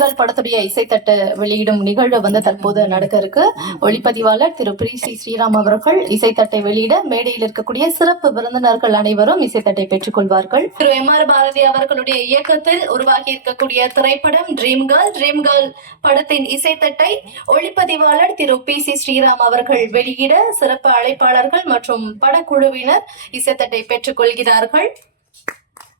Girl படத்துடைய இசைத்தட்டு வெளியிடும் நிகழ்வு வந்து தற்போது நடக்க இருக்கு. ஒளிப்பதிவாளர் திரு பிரிசி ஸ்ரீராம் அவர்கள் இசைத்தட்டை வெளியிட மேடையில் இருக்கக்கூடிய சிறப்பு விருந்தினர்கள் அனைவரும் இசைத்தட்டை பெற்றுக் கொள்வார்கள். திரு எம்.ஆர். பாரதி அவர்களுடைய இயக்கத்தில் உருவாகி இருக்கக்கூடிய திரைப்படம் ட்ரீம் கேர்ள் படத்தின் இசைத்தட்டை ஒளிப்பதிவாளர் திரு பி.சி. ஸ்ரீராம் அவர்கள் வெளியிட சிறப்பு அழைப்பாளர்கள் மற்றும் படக்குழுவினர் இசைத்தட்டை பெற்றுக் கொள்கிறார்கள்.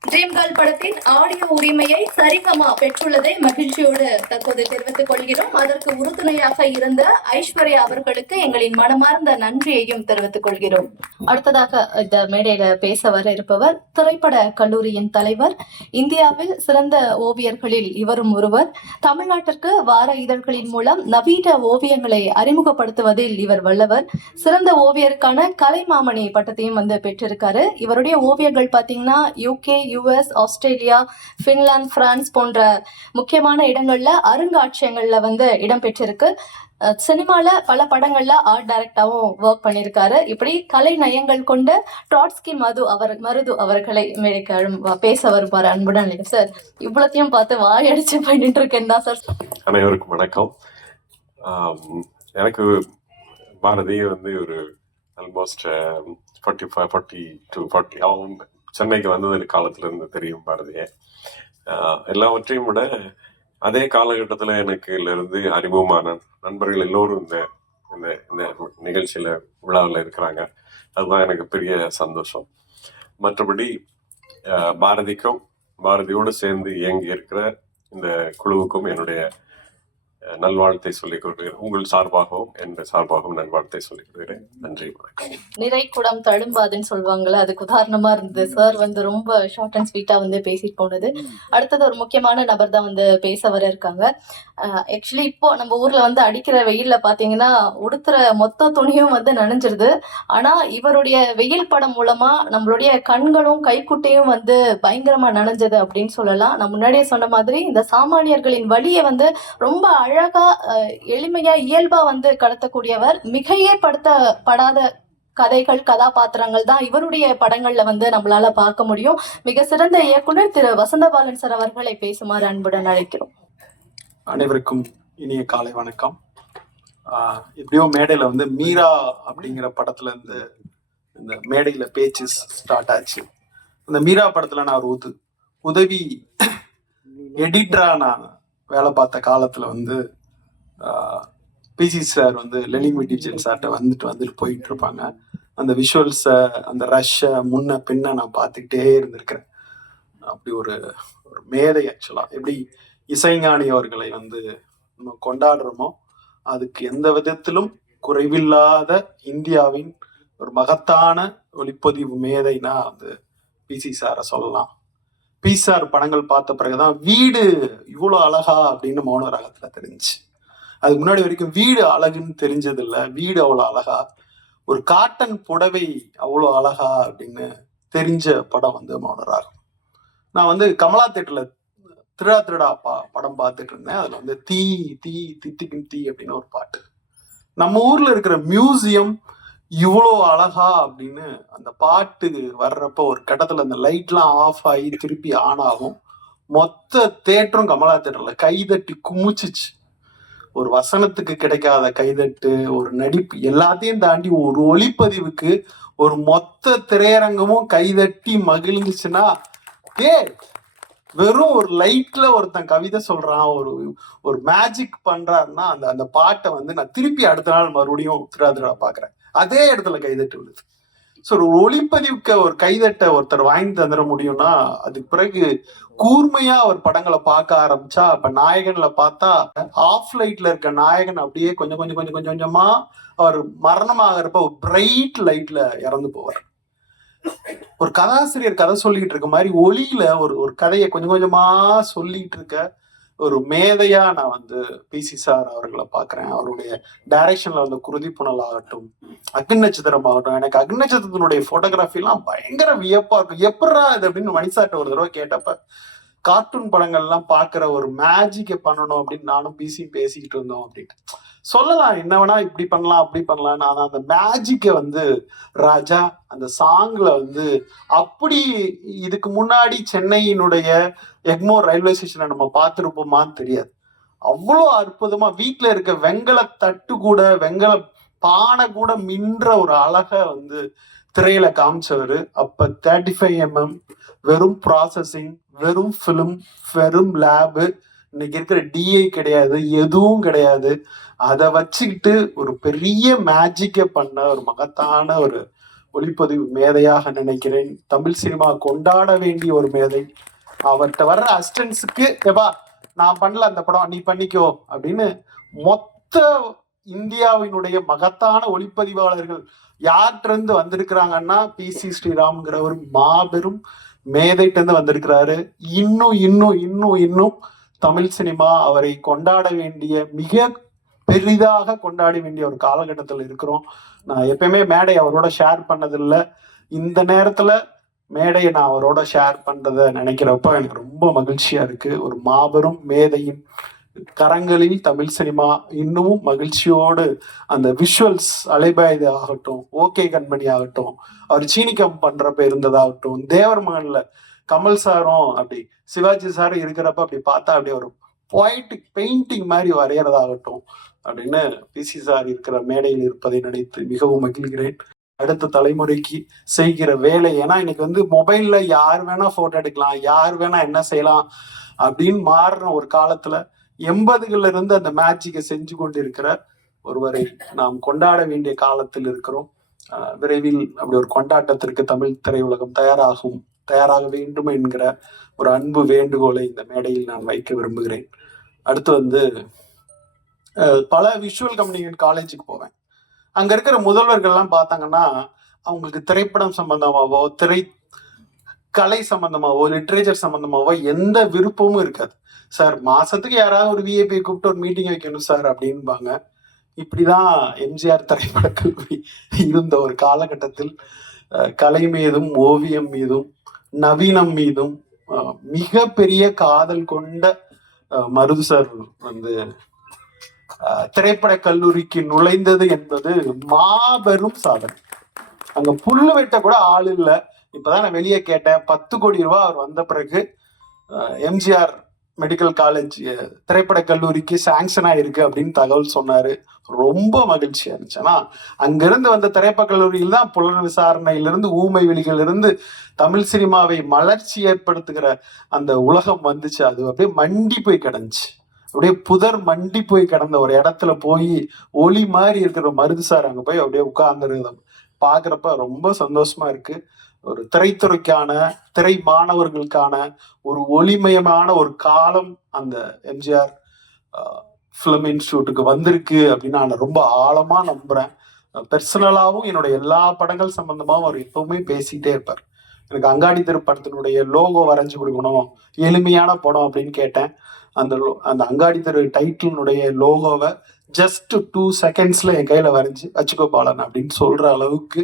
ட்ரீம் கேர்ள் படத்தின் ஆடியோ உரிமையை சரிகமா பெற்றுள்ளதை மகிழ்ச்சியோடு தற்போது தெரிவித்துக் கொள்கிறோம். அதற்கு உறுதுணையாக இருந்த ஐஸ்வர்யா அவர்களுக்கு எங்களின் மனமார்ந்த நன்றியையும் தெரிவித்துக் கொள்கிறோம். அடுத்ததாக இந்த மேடையில பேச வர இருப்பவர் திரைப்பட கல்லூரியின் தலைவர், இந்தியாவில் சிறந்த ஓவியர்களில் இவரும் ஒருவர். தமிழ்நாட்டிற்கு வார இதழ்களின் மூலம் நவீன ஓவியங்களை அறிமுகப்படுத்துவதில் இவர் வல்லவர். சிறந்த ஓவியருக்கான கலைமாமணி பட்டத்தையும் வந்து பெற்றிருக்காரு. இவருடைய ஓவியங்கள் பாத்தீங்கன்னா UK, US, Australia, Finland, France போன்ற முக்கியமான இடங்கள்ல அருங்காட்சியகங்கள்ல வந்து இடம்பெற்றிருக்கு. சினிமால பல படங்கள்ல ஆர்ட் டைரக்டாவும் ஒர்க் பண்ணியிருக்காரு. இப்படி கலை நயங்கள் கொண்ட ட்ராட்ஸ்கி மருது அவர்களை பேச வருவார் அன்புடன். சார், இவ்வளத்தையும் பார்த்து வாயடிச்சு பண்ணிட்டு இருக்கேன் தான் சார். அனைவருக்கும் வணக்கம். எனக்கு பாரதி வந்து ஒரு ஆல்மோஸ்ட் 40 to 40 சென்னைக்கு வந்தது காலத்துல இருந்து தெரியும் பாரதியை. எல்லாவற்றையும் விட அதே காலகட்டத்தில் எனக்கு இருந்து அறிமுகமான நண்பர்கள் எல்லோரும் இந்த இந்த நிகழ்ச்சியில விழாவில் இருக்கிறாங்க. அதுதான் எனக்கு பெரிய சந்தோஷம். மற்றபடி பாரதிக்கும் பாரதியோடு சேர்ந்து இயங்கி இருக்கிற இந்த குழுவுக்கும் என்னுடைய நல்வாழ்த்தை சொல்லிக் கொள்கிறேன். உங்கள் சார்பாகவும் என் சார்பாகவும் நல்வாழ்த்தை சொல்லிக் கொள்கிறேன். நன்றி, வணக்கம். நிறைக்குடம் தழும்பாதுன்னு சொல்லுவாங்கல்ல, அதுக்கு உதாரணமா இருந்தது. சார் வந்து ரொம்ப ஷார்ட் அண்ட் ஸ்வீட்டா வந்து பேசிட்டு போனது. அடுத்தது ஒரு முக்கியமான நபர் தான் வந்து பேச வர இருக்காங்க. ஆக்சுவலி இப்போ நம்ம ஊர்ல வந்து அடிக்கிற வெயில்ல பாத்தீங்கன்னா உடுத்துற மொத்த துணியும் வந்து நனைஞ்சிருது. ஆனா இவருடைய வெயில் படம் மூலமா நம்மளுடைய கண்களும் கைக்குட்டையும் வந்து பயங்கரமா நனைஞ்சது அப்படின்னு சொல்லலாம். நான் முன்னாடியே சொன்ன மாதிரி இந்த சாமானியர்களின் வழியை வந்து ரொம்ப அழகா எளிமையா இயல்பா வந்து கடத்தக்கூடியவர். மிகையே படுத்தப்படாத கதைகள், கதாபாத்திரங்கள் தான் இவருடைய படங்கள்ல வந்து நம்மளால பார்க்க முடியும். மிக சிறந்த இயக்குனர் திரு வசந்தபாலன் சார் அவர்களை பேசுமாறு அன்புடன் அழைக்கிறோம். அனைவருக்கும் இனிய காலை வணக்கம். எப்படியோ மேடையில வந்து மீரா அப்படிங்கிற படத்துல இருந்து இந்த மேடையில பேச்சு ஸ்டார்ட் ஆச்சு. அந்த மீரா படத்துல நான் ஒரு உதவி எடிட்டரா நான் வேலை பார்த்த காலத்துல வந்து பிசி சார் வந்து லெனின் விடிஜன் சார்ட்ட வந்துட்டு போயிட்டு இருப்பாங்க. அந்த விஷுவல்ஸை, அந்த ரஷ்ஷை முன்ன பின்ன நான் பார்த்துக்கிட்டே இருந்திருக்கிறேன். அப்படி ஒரு மேதை. ஆக்சுவலா எப்படி இசைஞானி அவர்களை வந்து நம்ம கொண்டாடுறோமோ அதுக்கு எந்த விதத்திலும் குறைவில்லாத இந்தியாவின் ஒரு மகத்தான ஒளிப்பதிவு மேதைனா வந்து பிசி சாரை சொல்லலாம். பிசார் படங்கள் பார்த்த பிறகுதான் வீடு இவ்வளோ அழகா அப்படின்னு மௌன ராகத்துல தெரிஞ்சு. அதுக்கு முன்னாடி வரைக்கும் வீடு அழகுன்னு தெரிஞ்சது இல்லை. வீடு அவ்வளோ அழகா, ஒரு காட்டன் புடவை அவ்வளோ அழகா அப்படின்னு தெரிஞ்ச படம் வந்து மௌன ராகம். நான் வந்து கமலா தேட்டர்ல திருடா படம் பார்த்துட்டு இருந்தேன். அதுல வந்து தீ தீ தித்திக்கும் தீ அப்படின்னு ஒரு பாட்டு. நம்ம ஊர்ல இருக்கிற மியூசியம் இவ்வளோ அழகா அப்படின்னு அந்த பாட்டு வர்றப்ப ஒரு கட்டத்துல அந்த லைட்லாம் ஆஃப் ஆகி திருப்பி ஆன் ஆகும். மொத்த தேட்டரும் கமலா தேட்டர்ல கைதட்டி குமிச்சிச்சு. ஒரு வசனத்துக்கு கிடைக்காத கைதட்டு, ஒரு நடிப்பு, எல்லாத்தையும் தாண்டி ஒரு ஒளிப்பதிவுக்கு ஒரு மொத்த திரையரங்கமும் கைதட்டி மகிழ்ந்துச்சுன்னா, வெறும் ஒரு லைட்ல ஒருத்தன் கவிதை சொல்றான், ஒரு மேஜிக் பண்றாருன்னா அந்த பாட்டை வந்து நான் திருப்பி அடுத்த நாள் மறுபடியும் திருடா பாக்குறேன். அதே இடத்துல கைதட்டு விழுது. ஸோ ஒரு ஒளிப்பதிவுக்கு ஒரு கைதட்ட ஒருத்தர் வாங்கி தந்துட முடியும்னா அதுக்கு பிறகு கூர்மையா அவர் படங்களை பார்க்க ஆரம்பிச்சா, இப்ப நாயகன்ல பார்த்தா ஆஃப் லைட்ல இருக்க நாயகன் அப்படியே கொஞ்சம் கொஞ்சம் கொஞ்சம் கொஞ்சம் கொஞ்சமா அவர் மரணமாகிறப்ப ஒரு பிரைட் லைட்ல இறந்து போவார். ஒரு கதாசிரியர் கதை சொல்லிட்டு இருக்க மாதிரி ஒளியில ஒரு கதையை கொஞ்சம் கொஞ்சமா சொல்லிட்டு இருக்க ஒரு மேதையா நான் வந்து பிசி சார் அவர்களை பாக்குறேன். அவருடைய டைரக்ஷன்ல வந்து குருதி புனல் ஆகட்டும், அக்னி நட்சத்திரம் ஆகட்டும். எனக்கு அக்னி நட்சத்திரத்தினுடைய போட்டோகிராஃபி எல்லாம் பயங்கர வியப்பா இருக்கும். எப்படா இது அப்படின்னு மணிசார்ட்ட ஒரு தடவை கேட்டப்ப, கார்ட்டூன் படங்கள்லாம் பாக்குற ஒரு மேஜிக்கை பண்ணணும் அப்படின்னு நானும் பிசி பேசிக்கிட்டு இருந்தோம் அப்படின்ட்டு சொல்லலாம். என்ன வேணா இப்படி பண்ணலாம் அப்படி பண்ணலாம். ஆனா அந்த மேஜிக்கை வந்து ராஜா அந்த சாங்ல வந்து அப்படி இதுக்கு முன்னாடி சென்னையினுடைய எக்மோர் ரயில்வே ஸ்டேஷனை நம்ம பார்த்துருப்போமான்னு தெரியாது. அவ்வளோ அற்புதமா வீட்டுல இருக்க வெங்கல தட்டு கூட வெங்கல பானை கூட மின்ற ஒரு அழக வந்து திரையில காமிச்சவரு. அப்ப 35mm வெறும் ப்ராசஸிங், வெறும் ஃபிலிம், வெறும் லேபு, இன்னைக்கு இருக்கிற டிஐ கிடையாது, எதுவும் கிடையாது. அதை வச்சுக்கிட்டு ஒரு பெரிய மேஜிக்கை பண்ண ஒரு மகத்தான ஒரு ஒளிப்பதிவு மேதையாக நினைக்கிறேன். தமிழ் சினிமா கொண்டாட வேண்டிய ஒரு மேதை. அவர்கிட்ட வர்ற அசிஸ்டன்ஸுக்கு எப்பா நான் பண்ணல அந்த படம், நீ பண்ணிக்கோ அப்படின்னு மொத்த இந்தியாவினுடைய மகத்தான ஒளிப்பதிவாளர்கள் யார்கிட்ட இருந்து வந்திருக்கிறாங்கன்னா PC ஸ்ரீராம்ங்கிற ஒரு மாபெரும் மேதைட்டு இருந்து வந்திருக்கிறாரு. இன்னும் இன்னும் இன்னும் இன்னும் தமிழ் சினிமா அவரை கொண்டாட வேண்டிய, மிக பெரிதாக கொண்டாட வேண்டிய ஒரு காலகட்டத்தில் இருக்கிறோம். நான் எப்பயுமே மேடை அவரோட ஷேர் பண்ணதில்லை. இந்த நேரத்துல மேடையை நான் அவரோட ஷேர் பண்றதை நினைக்கிறப்ப எனக்கு ரொம்ப மகிழ்ச்சியா இருக்கு. ஒரு மாபெரும் மேதையின் கரங்களில் தமிழ் சினிமா இன்னமும் மகிழ்ச்சியோடு அந்த விஷுவல்ஸ் அலைபாயுது ஆகட்டும், ஓகே கண்மணி ஆகட்டும், அவர் சீனிக்கம் பண்றப்ப இருந்ததாகட்டும், தேவர் மகன்ல கமல் சாரும் அப்படி சிவாஜி சாரும் இருக்கிறப்ப அப்படி பார்த்தா அப்படி ஒரு பொயட்டிக் பெயிண்டிங் மாதிரி வரைகிறதாகட்டும் அப்படின்னு PC சார் இருக்கிற மேடையில் இருப்பதை நினைத்து மிகவும் மகிழ்கிறேன். அடுத்த தலைமுறைக்கு செய்கிற வேலை, ஏன்னா இன்னைக்கு வந்து மொபைல்ல யார் வேணா போட்டோ எடுக்கலாம், யார் வேணா என்ன செய்யலாம் அப்படின்னு மாறின ஒரு காலத்துல 80கள்ல இருந்து அந்த மேஜிக்கை செஞ்சு கொண்டிருக்கிற ஒருவரை நாம் கொண்டாட வேண்டிய காலத்தில் இருக்கிறோம். விரைவில் அப்படி ஒரு கொண்டாட்டத்திற்கு தமிழ் திரையுலகம் தயாராக வேண்டும் என்கிற ஒரு அன்பு வேண்டுகோளை இந்த மேடையில் நான் வைக்க விரும்புகிறேன். அடுத்து வந்து பல விஷுவல் கம்யூனிகேஷன் காலேஜுக்கு போவேன். அங்க இருக்கிற முதல்வர்கள்லாம் பார்த்தாங்கன்னா அவங்களுக்கு திரைப்படம் சம்பந்தமாவோ, கலை சம்பந்தமாவோ, லிட்ரேச்சர் சம்பந்தமாவோ எந்த விருப்பமும் இருக்காது. சார் மாசத்துக்கு யாராவது ஒரு விஐபி கூப்பிட்டு ஒரு மீட்டிங் வைக்கணும் சார் அப்படின்பாங்க. இப்படிதான் எம்ஜிஆர் திரைப்பட கல்வி இருந்த ஒரு காலகட்டத்தில் கலை மீதும் ஓவியம் மீதும் நவீனம் மீதும் மிக பெரிய காதல் கொண்ட மருது சார் வந்து திரைப்பட கல்லூரிக்கு நுழைந்தது என்பது மாபெரும் சாதனை. அங்க புல்லு வெட்ட கூட ஆள் இல்லை. இப்பதான் நான் வெளியே கேட்டேன், 10 கோடி ரூபாய் அவர் வந்த பிறகு எம்ஜிஆர் மெடிக்கல் காலேஜ் திரைப்பட கல்லூரிக்கு சாங்ஷன் ஆயிருக்கு அப்படின்னு தகவல் சொன்னாரு. ரொம்ப மகிழ்ச்சியா இருந்துச்சு. ஆனா அங்கிருந்து வந்த திரைப்பட கல்லூரியில் தான் புலன் விசாரணையிலிருந்து, ஊமை வெளிகளிலிருந்து தமிழ் சினிமாவை மலர்ச்சி ஏற்படுத்துகிற அந்த உலகம் வந்துச்சு. அது அப்படியே மண்டி போய் கிடந்துச்சு. அப்படியே புதர் மண்டி போய் கிடந்த ஒரு இடத்துல போய் ஒளி மாதிரி இருக்கிற மருது சார் அங்க போய் அப்படியே உட்கார்ந்துருந்த பாக்குறப்ப ரொம்ப சந்தோஷமா இருக்கு. ஒரு திரைத்துறைக்கான, திரை மாணவர்களுக்கான ஒரு ஒளிமயமான ஒரு காலம் அந்த எம்ஜிஆர் ஃபிலிம் இன்ஸ்டியூட்டுக்கு வந்திருக்கு அப்படின்னு நான் ரொம்ப ஆழமா நம்புறேன். பெர்சனலாவும் என்னோட எல்லா படங்கள் சம்பந்தமாவும் அவர் எப்பவுமே பேசிக்கிட்டே இருப்பார். எனக்கு அங்காடி திரைப்படத்தினுடைய லோகோ வரைஞ்சு கொடுக்கணும், எளிமையான படம் அப்படின்னு கேட்டேன். அந்த அங்காடி தெரு டைட்டிலுடைய லோகோவை ஜஸ்ட் 2 செகண்ட்ஸ்ல என் கையில வரைஞ்சு வச்சுக்கோ பாலன் அப்படின்னு சொல்ற அளவுக்கு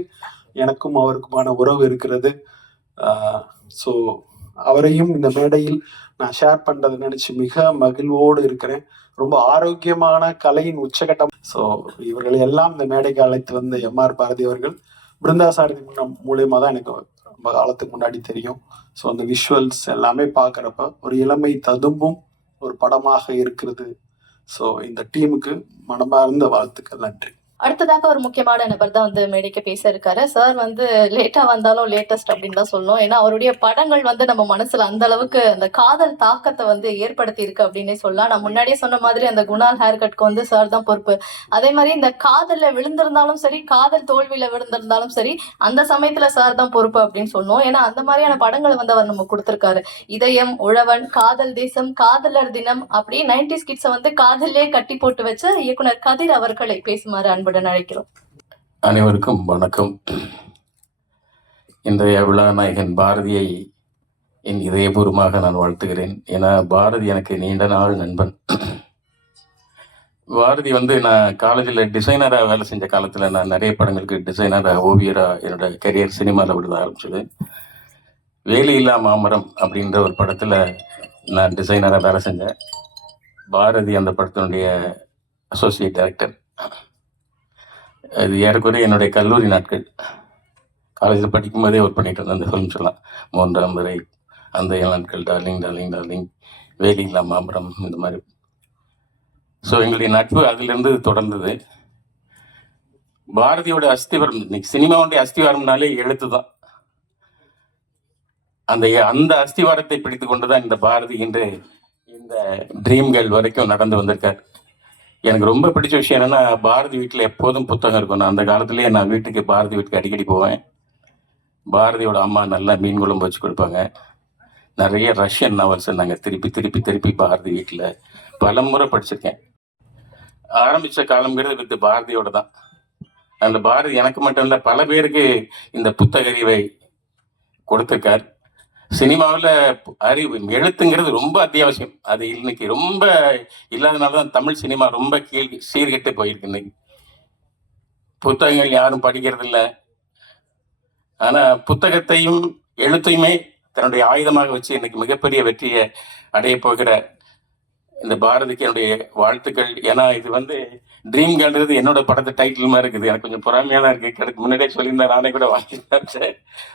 எனக்கும் அவருக்குமான உறவு இருக்கிறது. ஸோ அவரையும் இந்த மேடையில் நான் ஷேர் பண்றதை நினைச்சு மிக மகிழ்வோடு இருக்கிறேன். ரொம்ப ஆரோக்கியமான கலையின் உச்சகட்டம். ஸோ இவர்களை எல்லாம் இந்த மேடைக்கு அழைத்து வந்த MR பாரதி அவர்கள் பிருந்தா சாரதி மூலியமா தான் எனக்கு ரொம்ப காலத்துக்கு முன்னாடி தெரியும். ஸோ அந்த விஷுவல்ஸ் எல்லாமே பார்க்குறப்ப ஒரு இளமை ததும்பும் ஒரு படமாக இருக்கிறது. ஸோ இந்த டீமுக்கு மனமார்ந்த வாழ்த்துக்கள். நன்றி. அடுத்ததாக ஒரு முக்கியமான நபர் தான் வந்து மேடைக்கு பேச இருக்காரு. சார் வந்து லேட்டா வந்தாலும் லேட்டஸ்ட் அப்படின்னு தான் சொல்லணும். ஏன்னா அவருடைய படங்கள் வந்து நம்ம மனசுல அந்த அளவுக்கு அந்த காதல் தாக்கத்தை வந்து ஏற்படுத்தி இருக்கு அப்படின்னே சொல்லலாம். நான் முன்னாடியே சொன்ன மாதிரி அந்த குணால் ஹேர் கட்க்கு வந்து சார் தான் பொறுப்பு. அதே மாதிரி இந்த காதல்ல விழுந்திருந்தாலும் சரி, காதல் தோல்வியில விழுந்திருந்தாலும் சரி, அந்த சமயத்துல சார் தான் பொறுப்பு அப்படின்னு சொன்னோம். ஏன்னா அந்த மாதிரியான படங்களை வந்து அவர் நம்ம கொடுத்திருக்காரு. இதயம், உழவன், காதல் தேசம், காதலர் தினம், அப்படி 90s கிட்ஸை வந்து காதலே கட்டி போட்டு வச்ச இயக்குனர் கதிர் அவர்களை பேசுமாறு அன்புடன் அழைக்கிறோம். அனைவருக்கும் வணக்கம். இன்றைய விழா நாயகன் பாரதியை என் இதயபூர்வமாக நான் வாழ்த்துகிறேன். ஏன்னா பாரதி எனக்கு நீண்ட நாள் நண்பன். பாரதி வந்து நான் காலேஜில் டிசைனராக வேலை செஞ்ச காலத்தில் நான் நிறைய படங்களுக்கு டிசைனராக, ஓவியராக என்னோட கரியர் சினிமாவில் விடுத ஆரம்பிச்சது. வேலையில்லா மாமரம் அப்படின்ற ஒரு படத்தில் நான் டிசைனராக வேலை செஞ்சேன். பாரதி அந்த படத்தினுடைய அசோசியேட் டைரக்டர். அது ஏறக்குறைய என்னுடைய கல்லூரி நாட்கள், காலேஜில் படிக்கும்போதே ஒர்க் பண்ணிட்டு இருந்தேன். அந்த ஃபிலிம்ஸ் எல்லாம் 3ஆம் வரை, அந்த நாட்கள், டார்லிங் டார்லிங் டார்லிங், வேலையில்லா மாமரம், இந்த மாதிரி ஸோ எங்களுடைய நட்பு அதிலிருந்து தொடர்ந்தது. பாரதியோட அஸ்திவாரம், இன்னைக்கு சினிமாவுடைய அஸ்திவாரம்னாலே எழுத்து தான். அந்த அஸ்திவாரத்தை பிடித்து கொண்டுதான் இந்த பாரதி இன்று இந்த ட்ரீம் கேர்ள் வரைக்கும் நடந்து வந்திருக்கார். எனக்கு ரொம்ப பிடிச்ச விஷயம் என்னன்னா, பாரதி வீட்டில் எப்போதும் புத்தகம் இருக்கும். நான் அந்த காலத்திலேயே நான் பாரதி வீட்டுக்கு அடிக்கடி போவேன். பாரதியோட அம்மா நல்லா மீன் குழம்பு வச்சு கொடுப்பாங்க. நிறைய ரஷ்யன் நாவல்ஸ் நாங்கள் திருப்பி திருப்பி திருப்பி பாரதி வீட்டில் பல முறை படிச்சிருக்கேன். ஆரம்பித்த காலங்கிறது வித் பாரதியோட தான். அந்த பாரதி எனக்கு மட்டும் இல்லை, பல பேருக்கு இந்த புத்தக அறிவை கொடுத்துருக்கார். சினிமாவில் அறிவு எழுத்துங்கிறது ரொம்ப அத்தியாவசியம். அது இன்னைக்கு ரொம்ப இல்லாதனால தான் தமிழ் சினிமா ரொம்ப சீர்கெட்டு போயிருக்கு. இன்னைக்கு புத்தகங்கள் யாரும் படிக்கிறது இல்லை. ஆனால் புத்தகத்தையும் எழுத்தையுமே தன்னுடைய ஆயுதமாக வச்சு இன்னைக்கு மிகப்பெரிய வெற்றியை அடைய போகிற இந்த பாரதிக்கு என்னுடைய வாழ்த்துக்கள். ஏன்னா இது ட்ரீம் கேர்ள்ன்றது என்னோட படத்து டைட்டில் மாதிரி இருக்குது. எனக்கு கொஞ்சம் பொறாமையாக தான் இருக்குது. எனக்கு முன்னாடியே சொல்லியிருந்தேன், நானே கூட வாங்கிட்டேன்.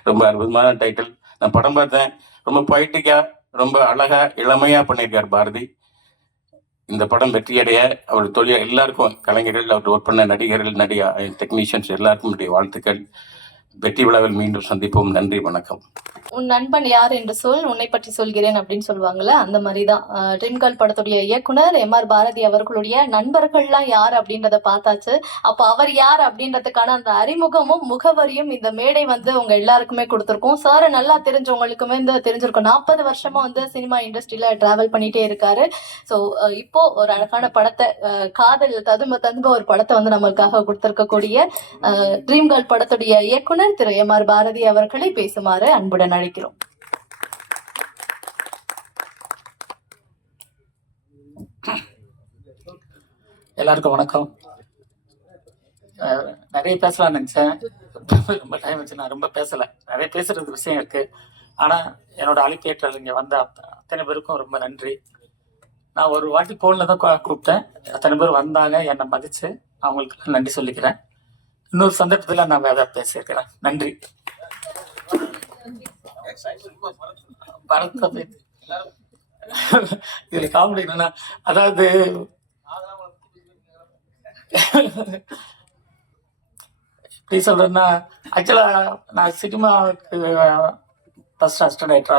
ரொம்ப அற்புதமான டைட்டில். நான் படம் பார்த்தேன். ரொம்ப பொய்டிக்காக, ரொம்ப அழகா இளமையாக பண்ணியிருக்கார் பாரதி. இந்த படம் வெற்றியடைய அவர் தொழில் எல்லாருக்கும், கலைஞர்கள், அவர் ஒர்க் பண்ண நடிகர்கள், டெக்னீஷியன்ஸ் எல்லாருக்கும் என்னுடைய வாழ்த்துக்கள். வெற்றி விழாவில் மீண்டும் சந்திப்போம். நன்றி, வணக்கம். உன் நண்பன் யார் என்று சொல், உன்னை பற்றி சொல்கிறேன் அப்படின்னு சொல்லுவாங்கல்ல, அந்த மாதிரி தான் ட்ரீம் கேர்ள் படத்துடைய இயக்குனர் எம்.ஆர். பாரதி அவர்களுடைய நண்பர்கள்லாம் யார் அப்படின்றத பார்த்தாச்சு. அப்போ அவர் யார் அப்படின்றதுக்கான அந்த அறிமுகமும் முகவரியும் இந்த மேடை உங்க எல்லாருக்குமே கொடுத்துருக்கோம். சாரை நல்லா தெரிஞ்சவங்களுக்குமே தெரிஞ்சிருக்கும். 40 வருஷமா சினிமா இண்டஸ்ட்ரியில டிராவல் பண்ணிட்டே இருக்காரு. ஸோ இப்போ ஒரு அழகான படத்தை, காதல் ததும்ப ஒரு படத்தை நம்மளுக்காக கொடுத்திருக்கக்கூடிய ட்ரீம் கேர்ள் படத்துடைய இயக்குனர் திரு எம்.ஆர். பாரதி அவர்களை பேசுமாறு அன்புடன் அழைக்கிறோம். எல்லாருக்கும் வணக்கம். நிறைய பேசலாம்னு நினைச்சேன். ரொம்ப டைம் வச்சு நான் ரொம்ப பேசல. நிறைய பேசுறதுக்கு விஷயம் இருக்கு. ஆனா என்னோட அழைப்பேற்றல் இங்க வந்த அத்தனை பேருக்கும் ரொம்ப நன்றி. நான் ஒரு வாட்டி போன்ல தான் கூப்பிட்டேன். அத்தனை பேர் வந்தாங்க, என்னை மதிச்சு அவங்களுக்கு நன்றி சொல்லிக்கிறேன். இன்னொரு சந்தர்ப்பத்துல நான் வேற பேசியிருக்கிறேன். நன்றி. இதுல காமெடி என்னன்னா, அதாவது எப்படி சொல்றேன்னா, ஆக்சுவலா நான் சினிமாவுக்கு ஃபர்ஸ்ட் அசிஸ்டன்ட்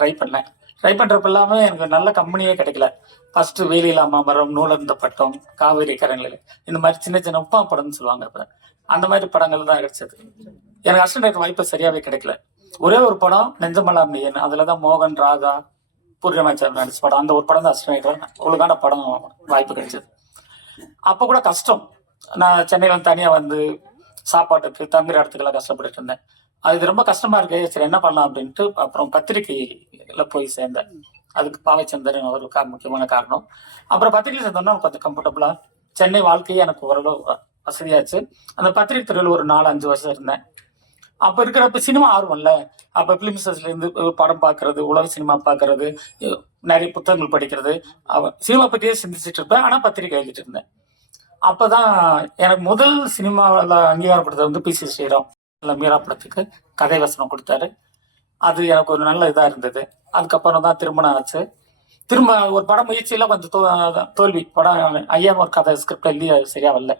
ட்ரை பண்ணேன். ட்ரை பண்றப்ப எல்லாமே எனக்கு நல்ல கம்பெனியே கிடைக்கல. ஃபர்ஸ்ட் வேலியில்லா மாமரம், நூலர்ந்த பட்டம், காவேரி கரங்களில், இந்த மாதிரி சின்ன சின்ன உப்பா படம்னு சொல்லுவாங்க. அப்ப அந்த மாதிரி படங்கள் தான் கிடைச்சது. எனக்கு அசிஸ்டன்ட் வாய்ப்பு சரியாவே கிடைக்கல. ஒரே ஒரு படம் நெஞ்சமலாம் நீயன், அதுலதான் மோகன், ராதா, பூர்ணிமாச்சார் நடிச்ச படம். அந்த ஒரு படம் தான் அசிஸ்டன்ட் ஒழுங்கான படம் வாய்ப்பு கிடைச்சது. அப்போ கூட கஷ்டம். நான் சென்னையில தனியா சாப்பாட்டுக்கு தங்குற இடத்துக்கெல்லாம் கஷ்டப்பட்டுட்டு இருந்தேன். அது ரொம்ப கஷ்டமா இருக்கு. சரி என்ன பண்ணலாம் அப்படின்ட்டு அப்புறம் பத்திரிகையில போய் சேர்ந்தேன். அதுக்கு பாவைச்சந்திரன் ஒரு முக்கியமான காரணம். அப்புறம் பத்திரிகை சேர்ந்தோம்னா கொஞ்சம் கம்ஃபர்டபுளா சென்னை வாழ்க்கையே எனக்கு ஓரளவு வசதியாச்சு. அந்த பத்திரிகை துறையில் ஒரு 4-5 வருஷம் இருந்தேன். அப்ப இருக்கிறப்ப சினிமா ஆர்வம்ல, அப்ப பிலிம்ஸ்ல இருந்து படம் பார்க்கறது, உலக சினிமா பார்க்கறது, நிறைய புத்தகங்கள் படிக்கிறது, சினிமா பற்றியே சிந்திச்சுட்டு இருப்பேன். ஆனா பத்திரிகை எழுதிட்டு இருந்தேன். அப்பதான் எனக்கு முதல் சினிமாவில் அங்கீகாரம் கொடுத்தது பி.சி. ஸ்ரீராம் மீரா படத்துக்கு கதை வசனம் கொடுத்தாரு. அது எனக்கு ஒரு நல்ல இதா இருந்தது. அதுக்கப்புறம் தான் திருமணம் ஆச்சு. திரும்ப ஒரு படம் முயற்சியில கொஞ்சம் தோல்வி. படம் ஐயான்னு ஒரு கதை ஸ்கிரிப்ட் எழுதி சரியா வரல.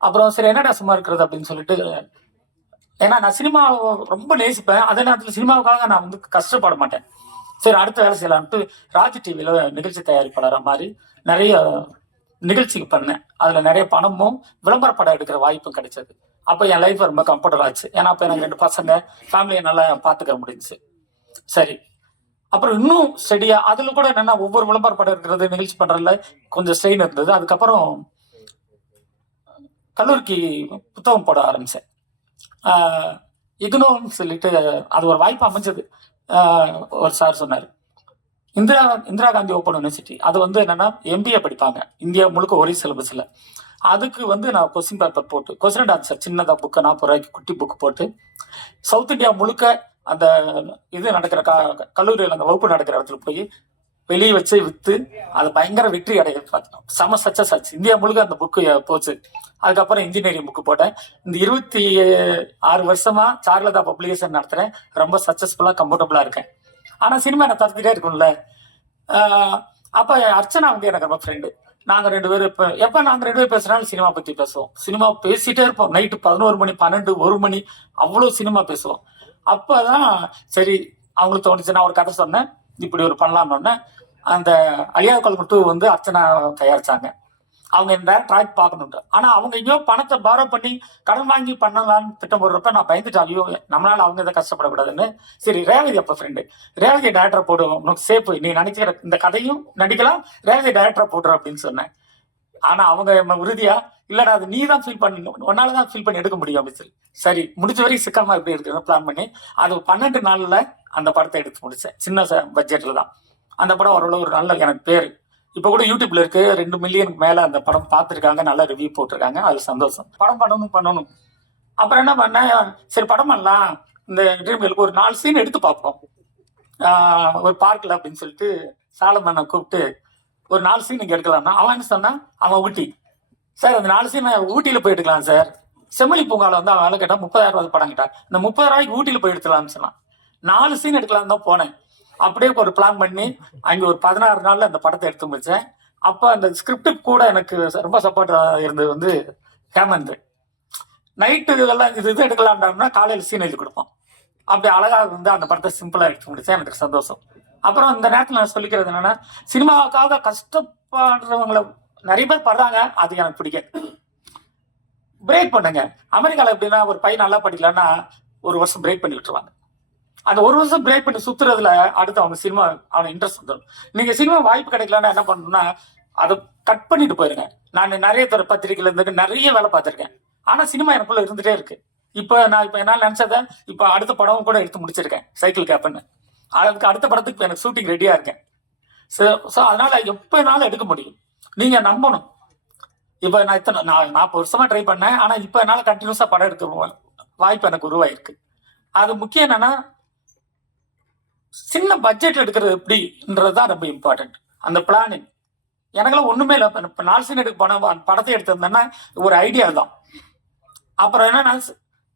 அப்புறம் சரி என்னடா சும்மா இருக்கிறது அப்படின்னு சொல்லிட்டு, ஏன்னா நான் சினிமா ரொம்ப நேசிப்பேன். அதே நேரத்தில் சினிமாவுக்காக நான் கஷ்டப்பட மாட்டேன். சரி அடுத்த வேலை செய்யலான்ட்டு ராஜ் டிவியில நிகழ்ச்சி தயாரிப்பாளர் மாதிரி நிறைய நிகழ்ச்சிக்கு பண்ணேன். அதுல நிறைய பணமும் விளம்பர படம் எடுக்கிற வாய்ப்பும் கிடைச்சது. அப்போ என் லைஃப் ரொம்ப கம்ஃபர்டபுள் ஆச்சு. ஏன்னா அப்போ எனக்கு 2 பசங்க, ஃபேமிலியை நல்லா பார்த்துக்க முடிஞ்சுச்சு. சரி அப்புறம் இன்னும் ஸ்டடியா அதுல கூட என்னன்னா, ஒவ்வொரு விளம்பர படம் இருக்கிறது, நிகழ்ச்சி பண்றதுல கொஞ்சம் ஸ்ட்ரெயின் இருந்தது. அதுக்கப்புறம் கல்லூரிக்கு புத்தகம் போட ஆரம்பிச்சேன். இக்னோன்னு சொல்லிட்டு அது ஒரு வாய்ப்பு அமைஞ்சது. ஒரு சார் சொன்னார், இந்திரா காந்தி ஓப்பன் யூனிவர்சிட்டி, அது என்னன்னா எம்பிஏ படிப்பாங்க இந்தியா முழுக்க ஒரே சிலபஸ்ல. அதுக்கு நான் கொஸ்டின் பேப்பர் போட்டு, கொஸ்டின் அண்ட் ஆன்சர் சின்னதா புக்கு 40 ரூபாய்க்கு குட்டி புக்கு போட்டு சவுத் இந்தியா முழுக்க அந்த இது நடக்கிற கல்லூரியில் அந்த வகுப்பு நடக்கிற இடத்துல போய் வெளியே வச்சு வித்து அது பயங்கர வெற்றி அடைய செம சக்சஸ் ஆச்சு. இந்தியா முழுக்க அந்த புக்கு போச்சு. அதுக்கப்புறம் இன்ஜினியரிங் புக்கு போட்டேன். இந்த 26 வருஷமா சார்லதா பப்ளிகேஷன் நடத்துறேன். ரொம்ப சக்சஸ்ஃபுல்லா கம்ஃபர்டபுளா இருக்கேன். ஆனா சினிமா நான் தடுத்துட்டே இருக்கும்ல. அப்ப அர்ச்சனா எனக்கு ரொம்ப ஃப்ரெண்டு. நாங்கள் 2 பேரும் எப்போ நாங்கள் 2 பேரும் பேசுனாலும் சினிமா பற்றி பேசுவோம். சினிமா பேசிகிட்டே இருப்போம். நைட்டு 11 மணி 12 1 மணி அவ்வளோ சினிமா பேசுவோம். அப்போ தான் சரி அவங்களுக்கு தோணுச்சு. நான் ஒரு கதை சொன்னேன், இப்படி ஒரு பண்ணலாம்னு. அந்த அழியாத குழம்பு 2 வந்து அர்ச்சனா தயாரிச்சாங்க. அவங்க இந்த ட்ராக் பார்க்கணுன்ட்டு. ஆனால் அவங்க எங்கேயோ பணத்தை பாரோ பண்ணி கடன் வாங்கி பண்ணலான்னு திட்டம் போடுறப்ப நான் பயந்துட்டு, ஐயோ நம்மளால அவங்க இதை கஷ்டப்படக்கூடாதுன்னு சரி ரேவதி அப்போ ஃப்ரெண்டு ரேவதி டேரக்டரை போடுவோம், உனக்கு சேஃப், நீ நினைக்கிற இந்த கதையும் நடிக்கலாம், ரேவதி டேரக்டரை போடுற அப்படின்னு சொன்னேன். ஆனால் அவங்க உறுதியா இல்லடா அது நீ தான் ஃபீல் பண்ணி ஒன்னால தான் ஃபீல் பண்ணி எடுக்க முடியும் அப்படின்னு சொல்லி சரி முடிஞ்ச வரைக்கும் சிக்கனமாக எப்படி எடுக்கணும்னு பிளான் பண்ணி அது 12 நாளில் அந்த படத்தை எடுத்து முடித்தேன். சின்ன பட்ஜெட்டில் தான். அந்த படம் ஓரளவு ஒரு நல்ல எனக்கு பேர் இப்போ கூட யூடியூப்ல இருக்கு. 2 மில்லியனுக்கு மேலே அந்த படம் பார்த்துருக்காங்க, நல்ல ரிவ்யூ போட்டிருக்காங்க. அது சந்தோஷம். படம் பண்ணணும். அப்புறம் என்ன பண்ணேன், சரி படம் பண்ணலாம், இந்த ட்ரீம்களுக்கு ஒரு 4 சீன் எடுத்து பார்ப்போம் ஒரு பார்க்கில் அப்படின்னு சொல்லிட்டு சாலமனை கூப்பிட்டு ஒரு 4 சீன் இங்கே எடுக்கலாம்னா அவன் என்ன சொன்னான், அவன் ஊட்டி சார் அந்த 4 சீன் ஊட்டியில் போய் எடுக்கலாம் சார். செம்மொழி பூங்காவில் வந்து அவன் வேலை கேட்டால் 30,000 ரூபாய் படம் கேட்டான். இந்த 30,000 ஊட்டியில் போய் எடுத்துக்கலாம்னு சொன்னான். 4 சீன் எடுக்கலாம் தான் போனேன். அப்படியே ஒரு பிளான் பண்ணி அங்கே ஒரு 16 நாளில் அந்த படத்தை எடுத்து முடித்தேன். அப்போ அந்த ஸ்கிரிப்டுக்கு கூட எனக்கு ரொம்ப சப்போர்ட்டாக இருந்தது வந்து ஹேமந்த். நைட்டு எல்லாம் இது எடுக்கலாம்னா காலையில் சீன் எழுதி கொடுப்போம். அப்படி அழகாக வந்து அந்த படத்தை சிம்பிளாக எடுத்து முடித்தேன். எனக்கு சந்தோஷம். அப்புறம் இந்த நேரத்தில் நான் சொல்லிக்கிறது என்னென்னா, சினிமாவுக்காக கஷ்டப்படுறவங்களை நிறைய பேர் படுறாங்க, அது எனக்கு பிடிக்காது. பிரேக் பண்ணுங்க. அமெரிக்காவில் எப்படின்னா ஒரு பையன் நல்லா படிக்கலன்னா 1 வருஷம் பிரேக் பண்ணி விட்டுருவாங்க. அந்த 1 வருஷம் பிரேக் பண்ணி சுத்துறதுல அடுத்து அவங்க சினிமா அவனுக்கு இன்ட்ரெஸ்ட் வந்துடும். நீங்க சினிமா வாய்ப்பு கிடைக்கலன்னா என்ன பண்ணணும்னா அதை கட் பண்ணிட்டு போயிருங்க. நான் நிறைய பத்திரிகையில இருந்து நிறைய வேலை பார்த்துருக்கேன். ஆனா சினிமா எனக்குள்ள இருந்துட்டே இருக்கு. இப்போ என்னால் நினைச்சதை இப்போ அடுத்த படமும் கூட எடுத்து முடிச்சிருக்கேன், சைக்கிள் கேப்னு. அதுக்கு அடுத்த படத்துக்கு இப்போ எனக்கு ஷூட்டிங் ரெடியா இருக்கேன். ஸோ அதனால எப்போ என்னாலும் எடுக்க முடியும். நீங்க நம்பணும். இப்போ நான் 40 வருஷமா ட்ரை பண்ணேன். ஆனா இப்போ என்னால் கண்டினியூஸா படம் எடுக்க வாய்ப்பு எனக்கு உருவாயிருக்கு. அது முக்கியம் என்னன்னா, சின்ன பட்ஜெட்ல எடுக்கிறது எப்படின்றதுதான் ரொம்ப இம்பார்ட்டன்ட். அந்த பிளானிங் எனக்கெல்லாம் ஒண்ணுமே இல்லை. இப்போ 4 சீன் எடுக்க போன படத்தை எடுத்திருந்தேன்னா ஒரு ஐடியா தான். அப்புறம் என்னன்னா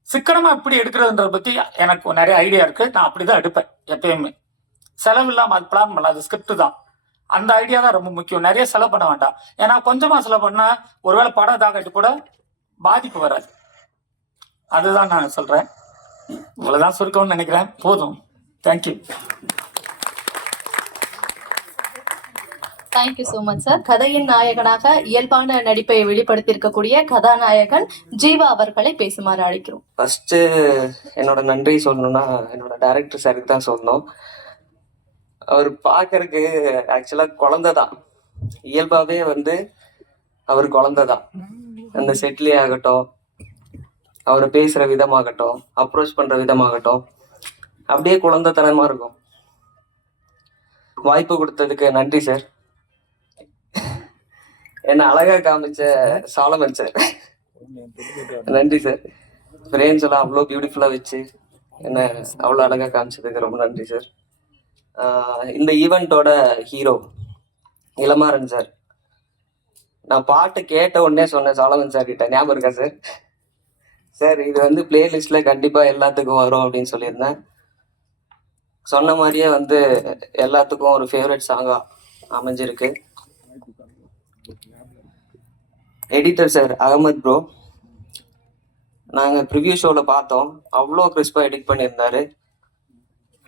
சிக்கனமா எப்படி எடுக்கிறதுன்றத பத்தி எனக்கு நிறைய ஐடியா இருக்கு. நான் அப்படிதான் எடுப்பேன் எப்பயுமே. செலவு இல்லாம அது பிளான் பண்ணலாம். அது ஸ்கிரிப்ட் தான். அந்த ஐடியா தான் ரொம்ப முக்கியம். நிறைய செலவு பண்ண வேண்டாம். ஏன்னா கொஞ்சமா செலவு பண்ணா ஒருவேளை படம் இதாகிட்டு கூட பாதிப்பு வராது. அதுதான் நான் சொல்றேன். இவ்வளவுதான் சுருக்கம்னு நினைக்கிறேன். போதும். Thank you. Thank you so much sir. கதையின் நாயகனாக இயல்பான நடிப்பை வெளிப்படுத்தியிருக்கக்கூடிய கதாநாயகன் ஜீவா அவர்களை பேசுமாறு அழைக்கிறோம். ஃபர்ஸ்ட் என்னோட நன்றி சொல்லணும்னா என்னோட டைரக்டர் சாருக்கு தான் சொல்லணும். அவர் பார்க்கறதுக்கு ஆக்சுவலா குழந்தை தான். இயல்பாவே வந்து அவர் குழந்தை தான். அந்த செட்லே ஆகட்டும், அவர் பேசுற விதமாகட்டும், அப்ரோச் பண்ற விதமாகட்டும், அப்படியே குழந்தைத்தனமா இருக்கும். வாய்ப்பு கொடுத்ததுக்கு நன்றி சார். என்ன அழகா காமிச்ச சாலமன் சார், நன்றி சார். ஃப்ரேம்ஸ் எல்லாம் அவ்வளோ பியூட்டிஃபுல்லா வச்சு என்ன அவ்வளோ அழகா காமிச்சதுக்கு ரொம்ப நன்றி சார். இந்த ஈவெண்ட்டோட ஹீரோ இளமாறன் சார். நான் பாட்டு கேட்ட உடனே சொன்னேன் சாலமன் சார் கிட்ட, ஞாபகம் இருக்கா சார்? சார் இது வந்து பிளேலிஸ்ட்ல கண்டிப்பா எல்லாத்துக்கும் வரும் அப்படின்னு சொல்லியிருந்தேன். சொன்ன மாதிரியே வந்து எல்லாத்துக்கும் ஒரு ஃபேவரட் சாங்கா அமைஞ்சிருக்கு. எடிட்டர் சார் அகமத் ப்ரோ, நாங்கள் ப்ரிவ்யூ ஷோவில் பார்த்தோம். அவ்வளோ கிறிஸ்பாக எடிட் பண்ணியிருந்தாரு,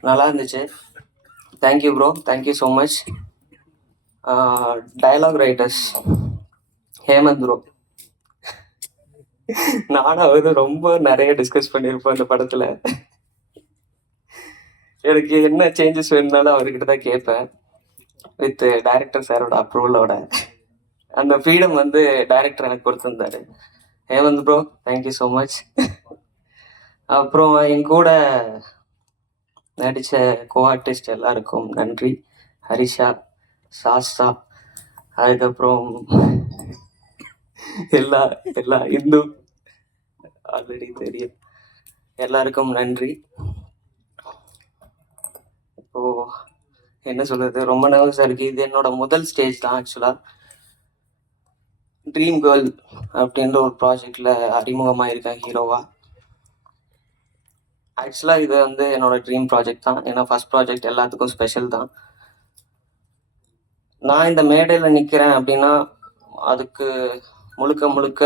நல்லா இருந்துச்சு. Thank you bro, thank you so much. Dialogue writers Hemanth bro, நானும் அவரு ரொம்ப நிறைய டிஸ்கஸ் பண்ணியிருப்போம் இந்த படத்தில். எனக்கு என்ன சேஞ்சஸ் வேணுனாலும் அவர்கிட்ட தான் கேட்பேன், வித் டைரக்டர் சாரோட அப்ரூவலோட. அந்த ஃப்ரீடம் வந்து டைரக்டர் எனக்கு கொடுத்துருந்தாரு. Hemant bro, thank you so much. அப்புறம் என் கூட நடித்த கோ ஆர்டிஸ்ட் எல்லாருக்கும் நன்றி. ஹரிஷா, சாஸ்தா, அதுக்கப்புறம் எல்லா இந்து ஆல்ரெடி தெரியும், எல்லாருக்கும் நன்றி. இப்போ என்ன சொல்றது, ரொம்ப நர்வஸாக இருக்கு. இது என்னோட முதல் ஸ்டேஜ் தான் ஆக்சுவலாக. ட்ரீம் கேர்ள் அப்படின்ற ஒரு ப்ராஜெக்டில் அறிமுகமாக இருக்கேன் ஹீரோவா. ஆக்சுவலாக இது வந்து என்னோட ட்ரீம் ப்ராஜெக்ட் தான். ஏன்னா ஃபர்ஸ்ட் ப்ராஜெக்ட் எல்லாத்துக்கும் ஸ்பெஷல் தான். நான் இந்த மேடையில் நிற்கிறேன் அப்படின்னா அதுக்கு முழுக்க முழுக்க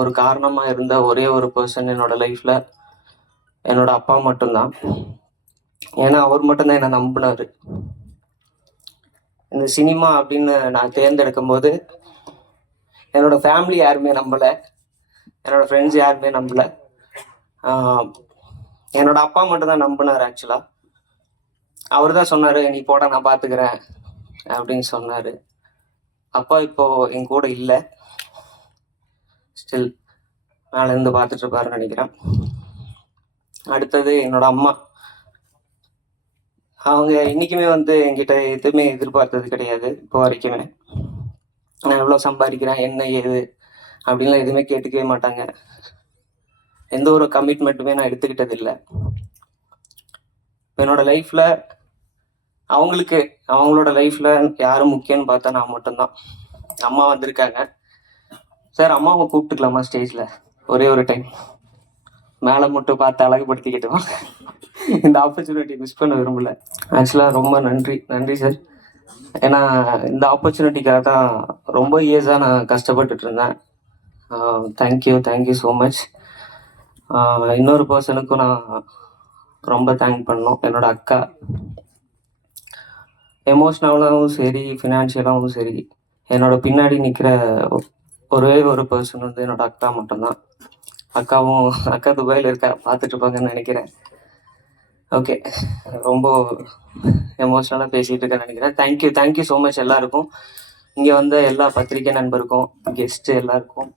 ஒரு காரணமாக இருந்த ஒரே ஒரு பர்சன் என்னோட லைஃப்பில் என்னோட அப்பா மட்டும்தான். ஏன்னா அவர் மட்டும்தான் என்னை நம்பினார். இந்த சினிமா அப்படின்னு நான் தேர்ந்தெடுக்கும் போது என்னோட ஃபேமிலி யாருமே நம்பலை, என்னோட ஃப்ரெண்ட்ஸ் யாருமே நம்பலை. என்னோட அப்பா மட்டும்தான் நம்பினார். ஆக்சுவலாக அவர் தான் சொன்னார், நீ போட நான் பார்த்துக்கிறேன் அப்படின்னு சொன்னார். அப்பா இப்போ என் கூட இல்லை, ஸ்டில் மேலேருந்து பார்த்துட்டு இருப்பாருன்னு நினைக்கிறேன். அடுத்தது என்னோட அம்மா. அவங்க என்றைக்குமே என்கிட்ட எதுவுமே எதிர்பார்த்தது கிடையாது. இப்போ வரைக்குமே நான் எவ்வளோ சம்பாதிக்கிறேன் என்ன ஏது அப்படின்லாம் எதுவுமே கேட்டுக்கவே மாட்டாங்க. எந்த ஒரு கமிட்மெண்ட்டுமே நான் எடுத்துக்கிட்டது இல்லை. என்னோட லைஃப்பில் அவங்களோட லைஃப்பில் யாரும் முக்கியம்னு பார்த்தா நான் மட்டும்தான். அம்மா வந்திருக்காங்க. சார் அம்மாவை கூப்பிட்டுக்கலாமா ஸ்டேஜில் ஒரே ஒரு டைம்? மேலே மட்டும் பார்த்து அழகுபடுத்திக்கிட்டோம். இந்த ஆப்பர்ச்சுனிட்டி மிஸ் பண்ண விரும்பல. ஆக்சுவலாக ரொம்ப நன்றி சார். ஏன்னா இந்த ஆப்பர்ச்சுனிட்டிக்காக தான் ரொம்ப இயர்ஸாக நான் கஷ்டப்பட்டுட்டு இருந்தேன். Thank you so much. இன்னொரு பர்சனுக்கும் நான் ரொம்ப தேங்க் பண்ணணும், என்னோட அக்கா. எமோஷ்னலாகவும் சரி ஃபினான்ஷியலாகவும் சரி என்னோட பின்னாடி நிற்கிற ஒரே ஒரு பர்சன் என்னோட அக்கா மட்டும்தான். அக்கா துபாயில் இருக்கா, பார்த்துட்டு இருப்பாங்கன்னு நினைக்கிறேன். ஓகே, ரொம்ப எமோஷ்னலாக பேசிகிட்டு இருக்கேன்னு நினைக்கிறேன். தேங்க்யூ ஸோ மச் எல்லாருக்கும். இங்கே வந்த எல்லா பத்திரிகை நண்பருக்கும், கெஸ்ட்டு எல்லாருக்கும்,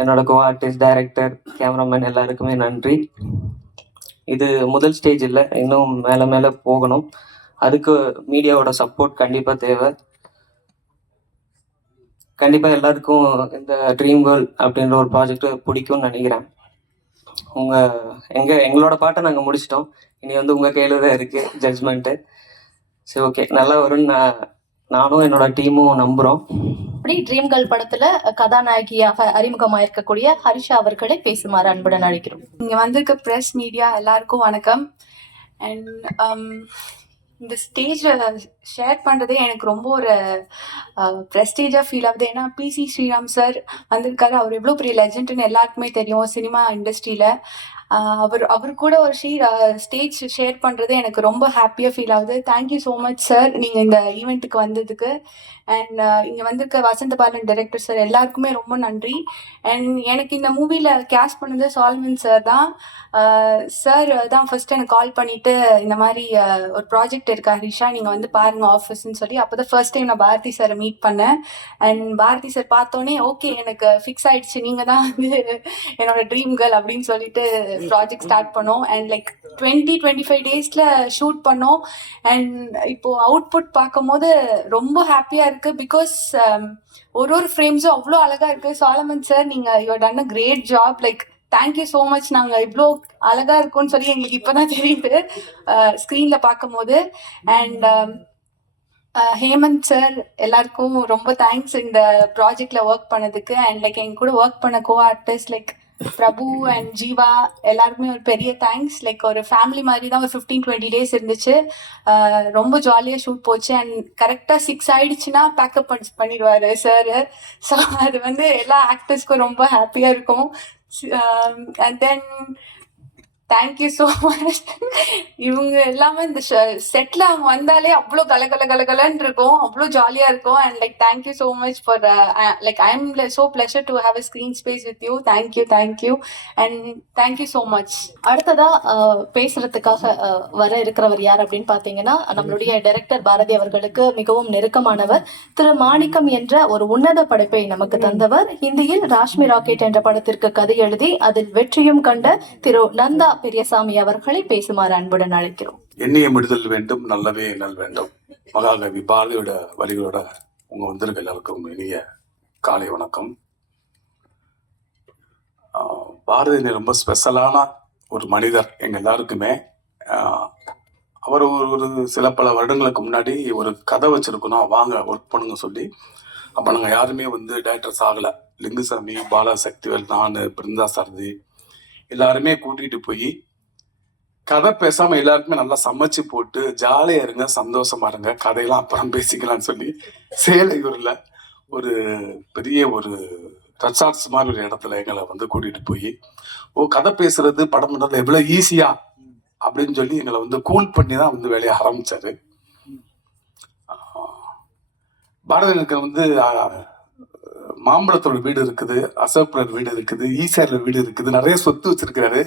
என்னோட கோ ஆர்டிஸ்ட், டைரக்டர், கேமராமேன் எல்லாருக்குமே நன்றி. இது முதல் ஸ்டேஜ் இல்லை, இன்னும் மேலே மேலே போகணும். அதுக்கு மீடியாவோட சப்போர்ட் கண்டிப்பாக தேவை. கண்டிப்பாக எல்லாருக்கும் இந்த ட்ரீம் கேர்ள் அப்படின்ற ஒரு ப்ராஜெக்ட் பிடிக்கும்னு நினைக்கிறேன். எங்களோட பாட்டை நாங்கள் முடிச்சிட்டோம். இனி உங்கள் கையில் தான் இருக்குது ஜட்ஜ்மெண்ட்டு. சரி, ஓகே, நல்லா வரும்னு நானும் என்னோட டீமும் நம்புகிறோம். அப்படி ட்ரீம் கேர்ள் படத்துல கதாநாயகியாக அறிமுகமாயிருக்கக்கூடிய ஹரிஷா அவர்களை பேசுமாறு அன்புடன் அழைக்கிறோம். இங்கே வந்திருக்க ப்ரெஸ் மீடியா எல்லாருக்கும் வணக்கம். அண்ட் இந்த ஸ்டேஜில் ஷேர் பண்ணுறதே எனக்கு ரொம்ப ஒரு ப்ரெஸ்டீஜாக ஃபீல் ஆகுது. ஏன்னா பிசி ஸ்ரீராம் சார் வந்திருக்காரு. அவர் எவ்வளோ பெரிய லெஜெண்டுன்னு எல்லாருக்குமே தெரியும் சினிமா இண்டஸ்ட்ரியில். அவர் கூட ஒரு ஸ்டேஜ் ஷேர் பண்ணுறது எனக்கு ரொம்ப ஹாப்பியாக ஃபீல் ஆகுது. தேங்க்யூ ஸோ மச் சார், நீங்கள் இந்த ஈவெண்ட்டுக்கு வந்ததுக்கு. அண்ட் இங்கே வந்திருக்க வசந்த பாலன் டைரக்டர் சார் எல்லாருக்குமே ரொம்ப நன்றி. அண்ட் எனக்கு இந்த மூவியில் கேஸ்ட் பண்ணது சால்மன் சார் தான். சார் தான் ஃபர்ஸ்ட் எனக்கு கால் பண்ணிவிட்டு இந்த மாதிரி ஒரு ப்ராஜெக்ட் இருக்கா ஹரிஷா, நீங்கள் பாருங்கள் ஆஃபீஸ்ன்னு சொல்லி. அப்போ தான் ஃபர்ஸ்ட் டைம் நான் பாரதி சாரை மீட் பண்ணேன். அண்ட் பாரதி சார் பார்த்தோன்னே ஓகே எனக்கு ஃபிக்ஸ் ஆகிடுச்சு, நீங்கள் தான் என்னோட ட்ரீம் கேர்ள் அப்படின்னு சொல்லிட்டு ப்ராஜெக்ட் ஸ்டார்ட் பண்ணோம். அண்ட் லைக் 20-25 டேஸில் ஷூட் பண்ணோம். அண்ட் இப்போது அவுட்புட் பார்க்கும் போது ரொம்ப ஹாப்பியாக இருக்குது. பிகாஸ் ஒரு ஃப்ரேம்ஸும் அவ்வளோ அழகாக இருக்குது. சாலமன் சார், நீங்கள் you done a great job. Like thank you so much. நாங்கள் இவ்வளோ அழகாக இருக்கும்னு சொல்லி எங்களுக்கு இப்போ தான் தெரியுது ஸ்க்ரீனில் பார்க்கும் போது. அண்ட் ஹேமந்த் சார் எல்லாருக்கும் ரொம்ப தேங்க்ஸ் இந்த ப்ராஜெக்டில் ஒர்க் பண்ணதுக்கு. அண்ட் லைக் எங்க கூட ஒர்க் பண்ண co artist like Prabhu and Jeeva எல்லாருக்குமே ஒரு பெரிய தேங்க்ஸ். லைக் ஒரு ஃபேமிலி மாதிரி தான் ஒரு 15-20 டேஸ் இருந்துச்சு. ரொம்ப ஜாலியாக ஷூட் போச்சு. அண்ட் கரெக்டாக 6 ஆயிடுச்சுன்னா பேக்கப் பண்ணிடுவார் சார். ஸோ அது எல்லா ஆக்டர்ஸ்க்கும் ரொம்ப ஹாப்பியாக இருக்கும். And then thank you so much. இவங்க எல்லாமே இந்த செட்டில் அவங்க வந்தாலே அவ்வளோ கலகலன்னு இருக்கும், அவ்வளோ ஜாலியாக இருக்கும். And like thank you so much for like I am so pleasure to have a screen space with you. Thank you and thank you so much. அடுத்ததா பேசுறதுக்காக வர இருக்கிறவர் யார் அப்படின்னு பார்த்தீங்கன்னா, நம்மளுடைய டைரக்டர் பாரதி அவர்களுக்கு மிகவும் நெருக்கமானவர். திரு மாணிக்கம் என்ற ஒரு உன்னத படைப்பை நமக்கு தந்தவர். ஹிந்தியில் ராஷ்மி ராக்கெட் என்ற படத்திற்கு கதை எழுதி அதில் வெற்றியும் கண்ட திரு நந்தா பெரியசாமி அவர்களை பேசுமாறு அன்புடன் அழைக்கிறோம். எண்ணிய விடுதல் வேண்டும், நல்லவே நல் வேண்டும். மகாகவி பாரதியோட வரிகளோட உங்க வந்திருக்க எல்லாருக்கும் இனிய காலை வணக்கம். பாரதி ரொம்ப ஸ்பெஷலான ஒரு மனிதர் எங்க எல்லாருக்குமே. அவர் ஒரு பல வருடங்களுக்கு முன்னாடி ஒரு கதை வச்சிருக்கணும், வாங்க ஒர்க் பண்ணுங்க சொல்லி. அப்ப நாங்க யாருமே டைரக்டர்ஸ் ஆகல. லிங்குசாமி, பாலா சக்திவேல், நான், பிருந்தா சாரதி எல்லாருமே கூட்டிட்டு போய் கதை பேசாம எல்லாருக்குமே நல்லா சமைச்சு போட்டு ஜாலியா இருங்க, சந்தோஷமா இருங்க, கதையெல்லாம் அப்புறம் பேசிக்கலாம்னு சொல்லி சேலையூர்ல ஒரு பெரிய ஒரு ரெசார்ட்ஸ் மாதிரி ஒரு இடத்துல எங்களை வந்து கூட்டிட்டு போய் கதை பேசுறது படம் பண்றது எவ்வளவு ஈஸியா அப்படின்னு சொல்லி எங்களை வந்து கூல் பண்ணி தான் வந்து வேலையை ஆரம்பிச்சாரு. பாரதிக்கு வந்து மாம்பழத்தோட வீடு இருக்குது, அசோக்புரர் வீடு இருக்குது, ஈசாரில வீடு இருக்குது, நிறைய சொத்து வச்சிருக்காரு.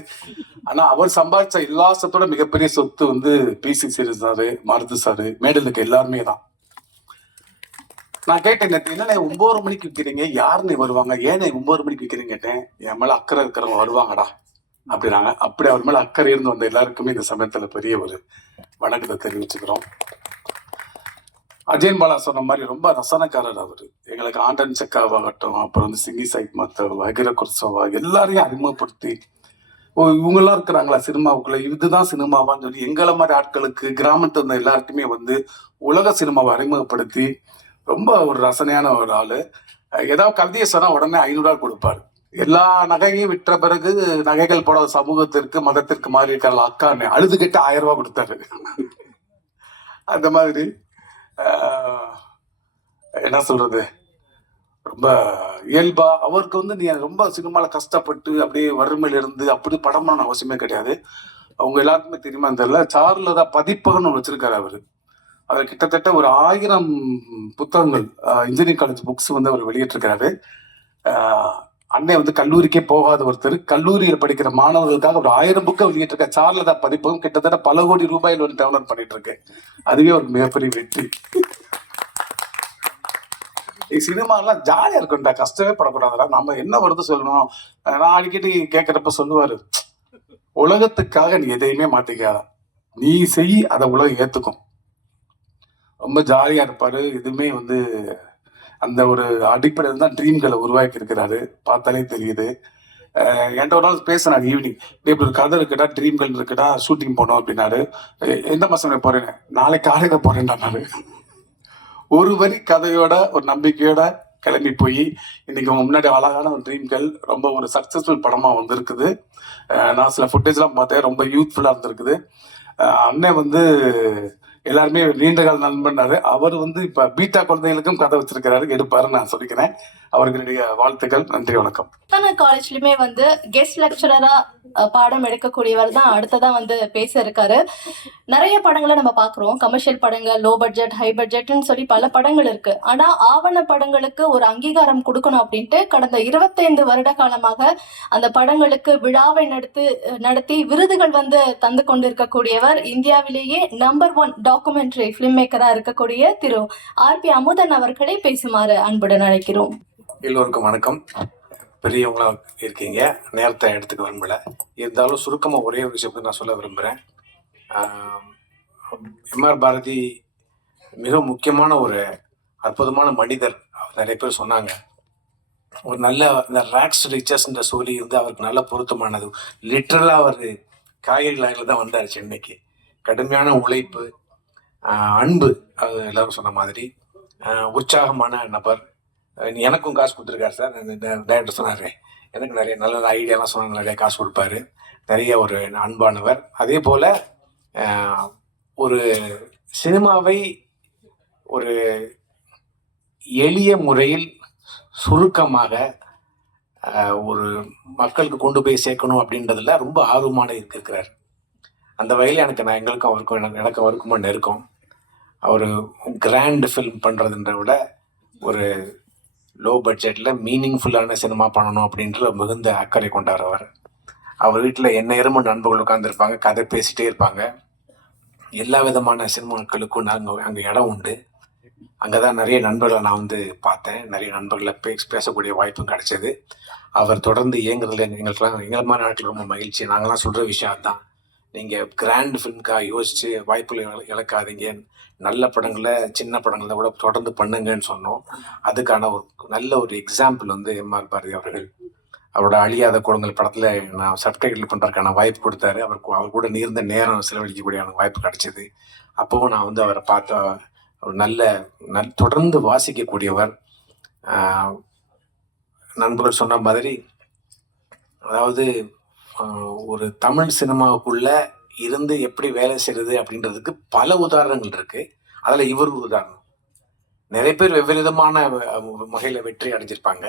ஆனா அவர் சம்பாதிச்ச எல்லா சொத்தோட மிகப்பெரிய சொத்து வந்து பிசி சீரியஸ் சாரு, மாருதி சாரு, மேடல் இருக்க எல்லாருமே தான். நான் கேட்டேன், என்ன 9 மணிக்கு விற்கிறீங்க, யாருன்னு வருவாங்க, ஏன்னு 9 மணிக்கு விற்கிறீங்க கேட்டேன். என் மேல அக்கறை இருக்கிறவங்க வருவாங்கடா அப்படின்னாங்க. அப்படி அவர் மேல அக்கறை இருந்து வந்த எல்லாருக்குமே இந்த சமயத்துல பெரிய ஒரு வணக்கத்தை தெரிவிச்சுக்கிறோம். அஜயன் பாலா சொன்ன மாதிரி ரொம்ப ரசனக்காரர் அவரு. எங்களுக்கு ஆண்டன் செக்காவாகட்டும், அப்புறம் வந்து சிங்கி சைட் மத்தவ, அகிர குர்சோவா எல்லாரையும் அறிமுகப்படுத்தி இவங்கெல்லாம் இருக்கிறாங்களா சினிமாவுக்குள்ள, இதுதான் சினிமாவான்னு சொல்லி எங்களை மாதிரி ஆட்களுக்கு, கிராமத்துல இருந்த எல்லாருக்குமே வந்து உலக சினிமாவை அறிமுகப்படுத்தி ரொம்ப ஒரு ரசனையான ஒரு ஆளு. ஏதாவது கவிதையை சொன்னா உடனே 500 ரூபாய் கொடுப்பாரு. எல்லா நகையும் விற்ற பிறகு நகைகள் போடாத சமூகத்திற்கு மதத்திற்கு மாறி இருக்கிற அக்கான்னு அழுதுகிட்டு 1000 ரூபாய் கொடுத்தாரு. அந்த மாதிரி என்ன சொல்றது, ரொம்ப இயல்பா அவருக்கு வந்து நீ ரொம்ப சினிமால கஷ்டப்பட்டு அப்படியே வறுமையில இருந்து அப்படி படம் பண்ண அவசியமே கிடையாது. அவங்க எல்லாருக்குமே தெரியுமா தெரியல, சார்லதா பதிப்பகம்னு ஒன்று வச்சிருக்காரு அவரு. அதுல கிட்டத்தட்ட ஒரு 1000 புத்தகங்கள் இன்ஜினியரிங் காலேஜ் புக்ஸ் வந்து அவர் வெளியிட்டிருக்காரு. அன்னை வந்து கல்லூரிக்கே போகாத ஒருத்தர் கல்லூரியில் படிக்கிற மாணவர்களுக்காக ஒரு 1000 புக்கை வெளியிட்டிருக்க சார்லதா பதிப்பகம் கிட்டத்தட்ட பல கோடி ரூபாயில் ஒரு டவுன்லோட் பண்ணிட்டு இருக்கு. அதுவே ஒரு மிகப்பெரிய வெற்றி. சினிமாலாம் ஜாலியா இருக்கும்டா, கஷ்டமே படக்கூடாதுடா, நம்ம என்ன வருது சொல்லணும். நான் அடிக்கடி கேட்கறப்ப சொல்லுவாரு, உலகத்துக்காக நீ எதையுமே மாத்திக்காத, நீ செய், அதை உலகம் ஏத்துக்கும். ரொம்ப ஜாலியா இருப்பாரு. இதுவுமே வந்து அந்த ஒரு அடிப்படையில் தான் ட்ரீம்களை உருவாக்கி இருக்கிறாரு, பார்த்தாலே தெரியுது. என்கிட்ட ஒரு நாள் பேசினாரு ஈவினிங், இப்படி ஒரு கதை இருக்குடா, ட்ரீம்கள் இருக்குடா, ஷூட்டிங் போனோம் அப்படின்னாரு. எந்த மாசம் போறேன், நாளைக்கு காலையில போறேன்டாரு. ஒரு வரி கதையோட ஒரு நம்பிக்கையோட கிளம்பி போய் இன்னைக்கு உங்க முன்னாடி அழகான ஒரு ட்ரீம்கள் ரொம்ப ஒரு சக்சஸ்ஃபுல் படமா வந்திருக்குது. நான் சில ஃபுட்டேஜ்லாம் பார்த்தேன், ரொம்ப யூத்ஃபுல்லா இருந்திருக்குது. அண்ணன் வந்து எல்லாருமே நீண்ட கால நண்பன்னாரு. அவர் வந்து இப்ப பீட்டா குழந்தைகளுக்கும் கதை வச்சிருக்கிறாரு, எடுப்பாருன்னு நான் சொல்லிக்கிறேன். அவருக்கு என்னுடைய வாழ்த்துக்கள். நன்றி, வணக்கம். காலேஜ்லயுமே வந்து கெஸ்ட் லெக்சரரா பாடம் எடுக்கக்கூடியவர் தான் அடுத்ததா வந்து பேச இருக்காரு. நிறைய படங்களை நம்ம பாக்குறோம், கமர்ஷியல் படங்கள், லோ பட்ஜெட், ஹை பட்ஜெட்னு சொல்லி பல படங்கள் இருக்கு. ஆனா ஆவண படங்களுக்கு ஒரு அங்கீகாரம் கொடுக்கணும் அப்படின்ட்டு கடந்த 25 வருட காலமாக அந்த படங்களுக்கு விழாவை நடத்தி விருதுகள் வந்து தந்து கொண்டிருக்கக்கூடியவர், இந்தியாவிலேயே நம்பர் 1 டாக்குமெண்ட்ரி பிலிம் மேக்கரா இருக்கக்கூடிய திரு RP அமுதன் அவர்களை பேசுமாறு அன்புடன் அழைக்கிறோம். எல்லோருக்கும் வணக்கம். பெரியவங்களா இருக்கீங்க, நேரத்தை எடுத்துக்க விரும்பல, இருந்தாலும் சுருக்கமாக ஒரே ஒரு விஷயத்தை நான் சொல்ல விரும்புகிறேன். MR பாரதி மிக முக்கியமான ஒரு அற்புதமான மனிதர். நிறைய பேர் சொன்னாங்க, ஒரு நல்ல இந்த ரேக்ஸ் ரிச்சஸ்ன்ற சொல்லி வந்து அவருக்கு நல்ல பொருத்தமானது. லிட்ரலாக அவர் காய்கறி லாயில் தான் வந்தார் சென்னைக்கு. கடுமையான உழைப்பு, அன்பு, அது எல்லாரும் சொன்ன மாதிரி உற்சாகமான நபர். எனக்கும் காசு கொடுத்துருக்காரு சார். டைரக்டர் சொன்னார், எனக்கு நிறைய நல்ல ஐடியாலாம் சொன்னாங்க, நிறைய காசு கொடுப்பாரு, நிறைய ஒரு அன்பானவர். அதே போல் ஒரு சினிமாவை ஒரு எளிய முறையில் சுருக்கமாக ஒரு மக்களுக்கு கொண்டு போய் சேர்க்கணும் அப்படின்றதுல ரொம்ப ஆர்வமான இருக்கிறார். அந்த வகையில் எனக்கு அவருக்குமா நெருக்கம். அவர் கிராண்ட் ஃபில்ம் பண்ணுறதுன்ற விட ஒரு லோ பட்ஜெட்டில் மீனிங்ஃபுல்லான சினிமா பண்ணணும் அப்படின்ற மிகுந்த அக்கறை கொண்டார் அவர். அவர் வீட்டில் எந்நேரமும் நண்பர்கள் உட்காந்துருப்பாங்க, கதை பேசிகிட்டே இருப்பாங்க. எல்லா விதமான சினிமாக்களுக்கும் அங்கே இடம் உண்டு. அங்கே தான் நிறைய நண்பர்களை நான் வந்து பார்த்தேன், நிறைய நண்பர்களை பேசக்கூடிய வாய்ப்பும் கிடைச்சது. அவர் தொடர்ந்து இயங்குறதுல எங்களை மாதிரி நாட்டில் ரொம்ப மகிழ்ச்சி. நாங்களாம் சொல்கிற விஷயம் அதுதான், நீங்கள் கிராண்ட் ஃபிலிம்காக யோசித்து வாய்ப்புகளை இழக்காதீங்க, நல்ல படங்களை சின்ன படங்களை கூட தொடர்ந்து பண்ணுங்கன்னு சொன்னோம். அதுக்கான ஒரு நல்ல ஒரு எக்ஸாம்பிள் வந்து MR பாரதி அவர்கள். அவரோட அழியாத குளங்கள் படத்தில் நான் சப்டைட்டில் பண்ணுறதுக்கான வாய்ப்பு கொடுத்தாரு. அவர் கூட நீர்ந்த நேரம் செலவழிக்கக்கூடிய வாய்ப்பு கிடைச்சிது. அப்போவும் நான் வந்து அவரை பார்த்த ஒரு தொடர்ந்து வாசிக்கக்கூடியவர். நண்பர்கள் சொன்ன மாதிரி, அதாவது ஒரு தமிழ் சினிமாவுக்குள்ள இருந்து எப்படி வேலை செய்யறது அப்படின்றதுக்கு பல உதாரணங்கள் இருக்கு. அதில் இவர் ஒரு உதாரணம். நிறைய பேர் வெவ்வேறு விதமான வகையில் வெற்றி அடைஞ்சிருப்பாங்க.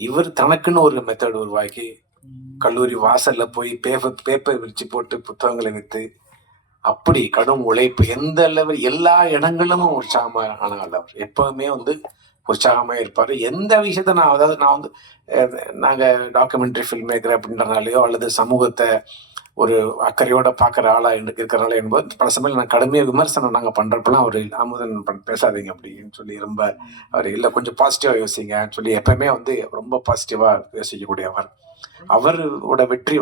இவர் தனக்குன்னு ஒரு மெத்தட் உருவாக்கி கல்லூரி வாசல்ல போய் பேப்பர் விரிச்சு போட்டு புத்தகங்களை விற்று அப்படி கடும் உழைப்பு எந்த லெவல் எல்லா இடங்களிலும் உற்சாகமாக ஆனாள். அவர் எப்பவுமே உற்சாகமாக இருப்பார். எந்த விஷயத்த நான் நாங்கள் டாக்குமெண்ட்ரி ஃபில்ம் மேக்கர் அப்படின்றனாலையோ அல்லது சமூகத்தை ஒரு அக்கறையோட பார்க்குற ஆளாக இருக்கிறனால என்பது பல சமயம் நான் கடுமையாக விமர்சனம் நாங்கள் பண்ணுறப்பெல்லாம் அவர் அமுதன் பேசாதீங்க அப்படின்னு சொல்லி ரொம்ப அவர் இல்லை கொஞ்சம் பாசிட்டிவாக யோசிங்கன்னு சொல்லி எப்பவுமே ரொம்ப பாசிட்டிவாக யோசிக்கக்கூடியவர். அவரோட வெற்றி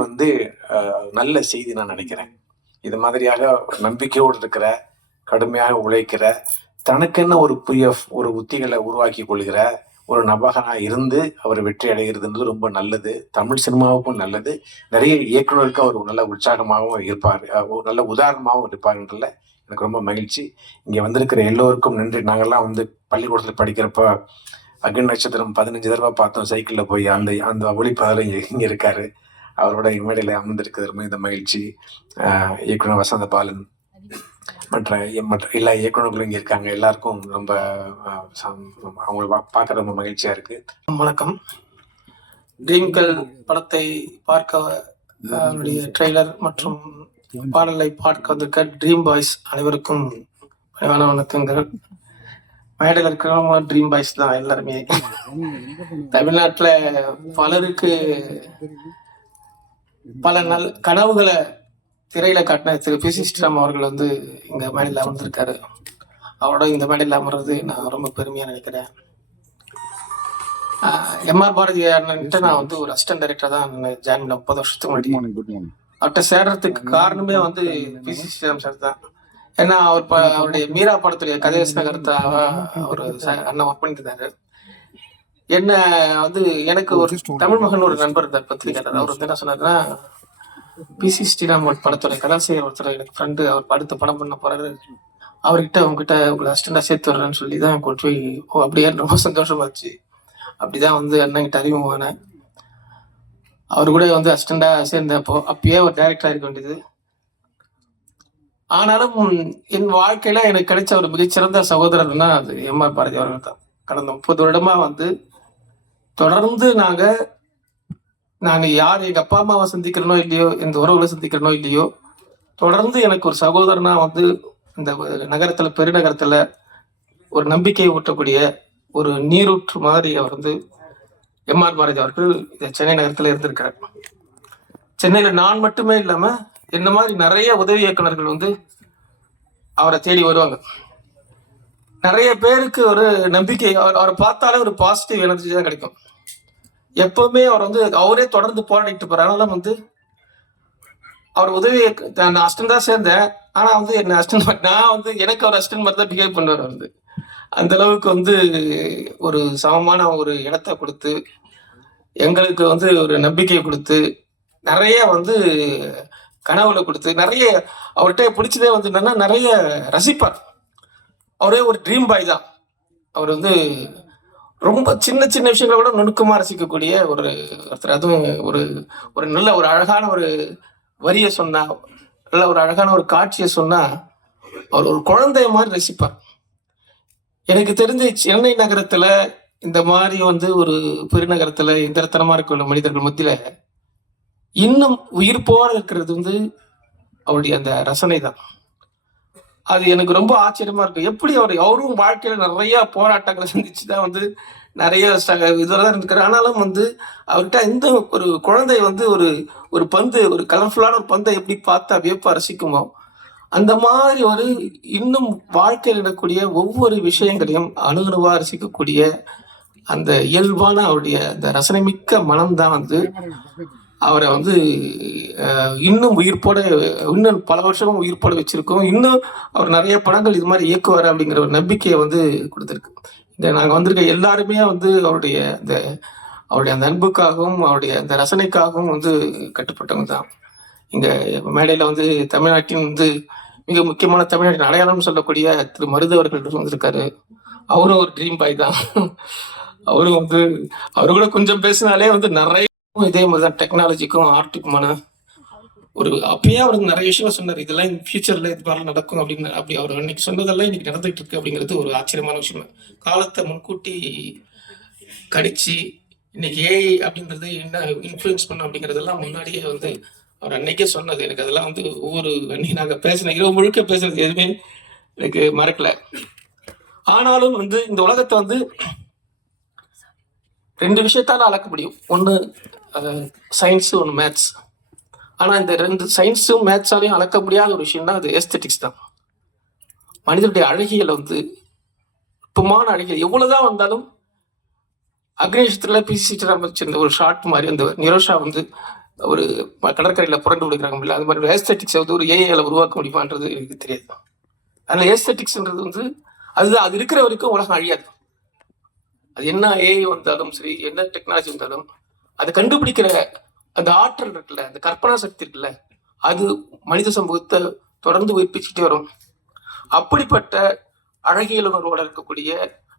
நல்ல செய்தி நான் நினைக்கிறேன். இது மாதிரியாக நம்பிக்கையோடு இருக்கிற, கடுமையாக உழைக்கிற, தனக்கென்ன ஒரு உத்திகளை உருவாக்கி கொள்கிற ஒரு நபகனா இருந்து அவர் வெற்றி அடைகிறதுன்றது ரொம்ப நல்லது. தமிழ் சினிமாவுக்கும் நல்லது. நிறைய இயக்குநருக்கு அவர் நல்ல உற்சாகமாகவும் இருப்பார், ஒரு நல்ல உதாரணமாகவும் இருப்பார்ன்றதுல எனக்கு ரொம்ப மகிழ்ச்சி. இங்கே வந்திருக்கிற எல்லோருக்கும் நன்றி. நாங்கள்லாம் பள்ளிக்கூடத்தில் படிக்கிறப்ப அக்னி நட்சத்திரம் 15 தடவை பார்த்தோம் சைக்கிளில் போய். அந்த ஒளிப்பதில் இங்கே இருக்காரு. அவரோட மேடையில் அமர்ந்திருக்கிறது ரொம்ப இந்த மகிழ்ச்சி. இயக்குனர் வசந்த பாலன் மற்ற எல்லா இயக்குநர்களும் இங்கே இருக்காங்க. எல்லாருக்கும் ரொம்ப அவங்கள பார்க்க ரொம்ப மகிழ்ச்சியாக இருக்கு. வணக்கம். ட்ரீம்கள் படத்தை பார்க்க ட்ரெய்லர் மற்றும் பாடலை பார்க்க வந்திருக்க ட்ரீம் பாய்ஸ் அனைவருக்கும் பணிவான வணக்கங்கள். மேடையில் இருக்கிறவங்க ட்ரீம் பாய்ஸ் தான் எல்லாருமே. தமிழ்நாட்டில் பலருக்கு பல கனவுகளை திரையில காட்டின திரு பி.சி. ஸ்ரீராம் அவர்கள் இங்க மேடையில் அமர்ந்திருக்காரு. அவரோட இந்த மேடையில் அமர்றது நான் ரொம்ப பெருமையா நினைக்கிறேன். எம்.ஆர். பாரதி அண்ணன்ட்டு நான் ஒரு அசிஸ்டன்ட் டைரக்டர் தான் ஜாயின் பண்ண 30 வருஷத்துக்கு முன்னாடி. அவர்கிட்ட சேர்றதுக்கு காரணமே பி.சி. ஸ்ரீராம் சார் தான். ஏன்னா அவருடைய மீரா படத்துடைய கதைவசன கருத்தா ஒரு அண்ணன் ஒர்க் பண்ணிட்டு என்ன எனக்கு ஒரு தமிழ் மகன் ஒரு நண்பர் இருந்தார், பத்திரிகையாளர். அவர் என்ன சொன்னாருன்னா, பி.சி. ஸ்ரீராம் படத்துடைய கதாசிரியர் ஒருத்தர் எனக்கு ஃப்ரெண்டு, அவர் அடுத்த படம் பண்ண போறாரு, அவர்கிட்ட உங்ககிட்ட உங்களை அசிஸ்டண்டா சேர்த்து வர்றேன்னு சொல்லி தான் கொண்டு போய் அப்படியே ரொம்ப சந்தோஷமாச்சு. அப்படிதான் அண்ணன்கிட்ட அறிமுகமானேன். அவர் கூட அசிஸ்டண்டா சேர்ந்தப்போ அப்பயே ஒரு டைரக்டரா இருக்க வேண்டியது. ஆனாலும் என் வாழ்க்கையில எனக்கு கிடைச்ச ஒரு மிகச்சிறந்த சகோதரர்னா அது எம்.ஆர். பாரதி அவர்கள் தான். கடந்த 30 வருடமா தொடர்ந்து நாங்க யார் எங்க அப்பா அம்மாவை சந்திக்கிறனோ இல்லையோ, இந்த உறவுகளை சந்திக்கிறனோ இல்லையோ, தொடர்ந்து எனக்கு ஒரு சகோதரனா இந்த நகரத்துல பெருநகரத்துல ஒரு நம்பிக்கையை ஊட்டக்கூடிய ஒரு நீரூற்று மாதிரி அவர் எம்.ஆர். பாரதி அவர்கள் இந்த சென்னை நகரத்துல இருந்திருக்காரு. சென்னையில நான் மட்டுமே இல்லாம என்ன மாதிரி நிறைய உதவி இயக்குநர்கள் அவரை தேடி வருவாங்க. நிறைய பேருக்கு ஒரு நம்பிக்கை, அவரை பார்த்தாலே ஒரு பாசிட்டிவ் எனர்ஜி தான் கிடைக்கும். எப்பவுமே அவர் அவரே தொடர்ந்து போராடிட்டு போறாரு. ஆனாலும் அவர் உதவி நான் அசிஸ்டன்ட் தான் சேர்ந்தேன். ஆனா என்ன அசிஸ்டன்ட் நான் எனக்கு அவர் அசிஸ்டன்ட் மாதிரி தான் பிஹேவ் பண்ணுவார். அந்த அளவுக்கு ஒரு சமமான ஒரு இடத்தை கொடுத்து, எங்களுக்கு ஒரு நம்பிக்கையை கொடுத்து, நிறைய கனவுல கொடுத்து, நிறைய அவர்கிட்ட பிடிச்சதே என்னன்னா நிறைய ரசிப்பார். அவரே ஒரு ட்ரீம் பாய் தான். அவர் ரொம்ப சின்ன சின்ன விஷயங்களை கூட நுணுக்கமா ரசிக்கக்கூடிய ஒருத்தர். அதுவும் ஒரு நல்ல ஒரு அழகான ஒரு வரியை சொன்னா, நல்ல ஒரு அழகான ஒரு காட்சியை சொன்னா அவர் ஒரு குழந்தைய மாதிரி ரசிப்பார். எனக்கு தெரிஞ்ச சென்னை நகரத்துல இந்த மாதிரி ஒரு பெருநகரத்துல எந்திரத்தனமா இருக்க மனிதர்கள் மத்தியில இன்னும் உயிர்ப்போட இருக்கிறது அவருடைய அந்த ரசனை தான். அது எனக்கு ரொம்ப ஆச்சரியமா இருக்கு. எப்படி அவரும் வாழ்க்கையில நிறைய போராட்டங்களை சந்திச்சுதான் நிறைய இதுவரைதான் இருக்கிறார். ஆனாலும் அவர்கிட்ட எந்த ஒரு குழந்தை ஒரு பந்து, ஒரு கலர்ஃபுல்லான ஒரு பந்தை எப்படி பார்த்தா வியப்பா ரசிக்குமோ, அந்த மாதிரி இன்னும் வாழ்க்கையில் இருக்கக்கூடிய ஒவ்வொரு விஷயங்களையும் அணுகுணுவா ரசிக்கக்கூடிய அந்த இயல்பான அவருடைய அந்த ரசனை மிக்க மனம்தான் அவரை இன்னும் உயிர்ப்போட, இன்னும் பல வருஷமும் உயிர்ப்போட வச்சிருக்கோம். இன்னும் அவர் நிறைய படங்கள் இது மாதிரி இயக்குவார் அப்படிங்கிற ஒரு நம்பிக்கையை கொடுத்துருக்கு. இந்த நாங்கள் வந்திருக்க எல்லாருமே அவருடைய அந்த அன்புக்காகவும் அவருடைய அந்த ரசனைக்காகவும் கட்டுப்பட்டவங்க தான். இங்க மேடையில தமிழ்நாட்டின் மிக முக்கியமான தமிழ்நாட்டின் அடையாளம் சொல்லக்கூடிய திரு மருது அவர்கள் வந்திருக்காரு. அவரும் ஒரு ட்ரீம் பாய் தான். அவரும் அவரு கூட கொஞ்சம் பேசினாலே நிறைய இதே மாதிரிதான் டெக்னாலஜிக்கும் ஆர்ட்டுக்குமான ஒரு அப்பயே அவருக்கு நிறைய விஷயம் சொன்னார், இதெல்லாம் இந்த ஃபியூச்சரில் இது மாதிரி நடக்கும் அப்படின்னு. அப்படி அவர் அன்னைக்கு சொன்னதெல்லாம் இன்னைக்கு நடந்துகிட்டு இருக்கு அப்படிங்கிறது ஒரு ஆச்சரியமான விஷயம். காலத்தை முன்கூட்டி கடிச்சு இன்னைக்கு ஏஐ அப்படின்றது என்ன இன்ஃப்ளூயன்ஸ் பண்ணும் அப்படிங்கிறதெல்லாம் முன்னாடியே வந்து அவர் அன்னைக்கே சொன்னது. எனக்கு அதெல்லாம் வந்து ஒவ்வொரு அன்னைக்கு நாங்கள் பேசின இரவு முழுக்க பேசுனது எதுவுமே எனக்கு மறக்கல. ஆனாலும் வந்து இந்த உலகத்தை வந்து 2 விஷயத்தால அளக்க முடியும். ஒன்று சயின்ஸு, ஒன்று மேத்ஸ். ஆனால் இந்த 2 சயின்ஸும் மேத்ஸாலையும் அளக்க முடியாத ஒரு விஷயம் தான் அது எஸ்தெட்டிக்ஸ் தான். மனிதனுடைய அழகியல் வந்து நுட்பமான அழகியல் எவ்வளோதான் வந்தாலும் அக்னேஷத்தில் பிசி வச்சிருந்த ஒரு ஷார்ட் மாதிரி அந்த நிரோஷா வந்து ஒரு கடற்கரையில் புரண்டு விடுக்கிறாங்க இல்லை, அது மாதிரி ஒரு ஏஸ்தெட்டிக்ஸை வந்து ஒரு ஏஐல உருவாக்க முடியுமான்றது எனக்கு தெரியாது. அதனால் ஏஸ்தெட்டிக்ஸ்ன்றது வந்து அதுதான், அது இருக்கிற வரைக்கும் உலகம் அழியாது. அது என்ன ஏஐ வந்தாலும் சரி, என்ன டெக்னாலஜி வந்தாலும் அதை கண்டுபிடிக்கிற அந்த ஆற்றல் இருக்குல்ல, அந்த கற்பனா சக்தி இருக்குல்ல, அது மனித சமூகத்தை தொடர்ந்து உயிர்ப்பிச்சுட்டே வரும். அப்படிப்பட்ட அழகியல் உணர்வோட இருக்கக்கூடிய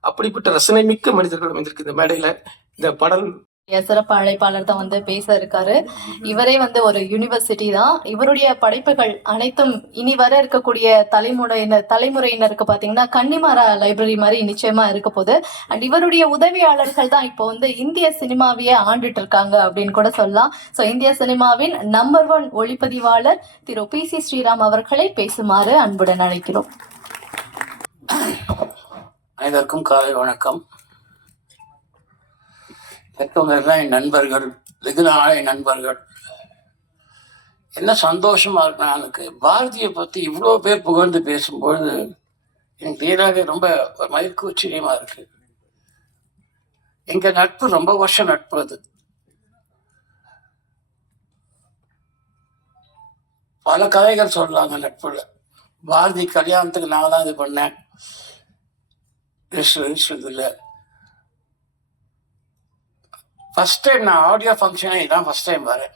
அப்படிப்பட்ட ரசனை மிக்க மனிதர்கள் அமைந்திருக்கு இந்த மேடையில. இந்த பாடல் சிறப்பு அழைப்பாளர் தான் வந்து பேச இருக்காரு. இவரே வந்து ஒரு யூனிவர்சிட்டி தான். இவருடைய படைப்புகள் அனைத்தும் இனி வர இருக்கக்கூடிய தலைமுறையினருக்கு பாத்தீங்கன்னா கன்னிமாரா லைப்ரரி மாதிரி நிச்சயமா இருக்க போகுது. அண்ட் இவருடைய உதவியாளர்கள் தான் இப்போ வந்து இந்திய சினிமாவையே ஆண்டுட்டு இருக்காங்க அப்படின்னு கூட சொல்லலாம். ஸோ இந்திய சினிமாவின் நம்பர் 1 ஒளிப்பதிவாளர் திரு PC ஸ்ரீராம் அவர்களை பேசுமாறு அன்புடன் அழைக்கிறோம். அனைவருக்கும் காலை வணக்கம். பெற்றவங்கெல்லாம் என் நண்பர்கள், வெகு நாளை நண்பர்கள். என்ன சந்தோஷமா இருக்கு, எனக்கு பாரதியை பற்றி இவ்வளோ பேர் புகழ்ந்து பேசும்பொழுது எனக்கு நேராக ரொம்ப ஒரு மயக்கூச்சரியமா இருக்கு. எங்க நட்பு ரொம்ப வருஷம் நட்பு. அது பல கதைகள் சொல்றாங்க நட்புல. பாரதி கல்யாணத்துக்கு நான் தான் இது பண்ணேன், இதில் ஃபர்ஸ்ட் டைம் நான் ஆடியோ ஃபங்க்ஷனே இதான் ஃபர்ஸ்ட் டைம் வரேன்.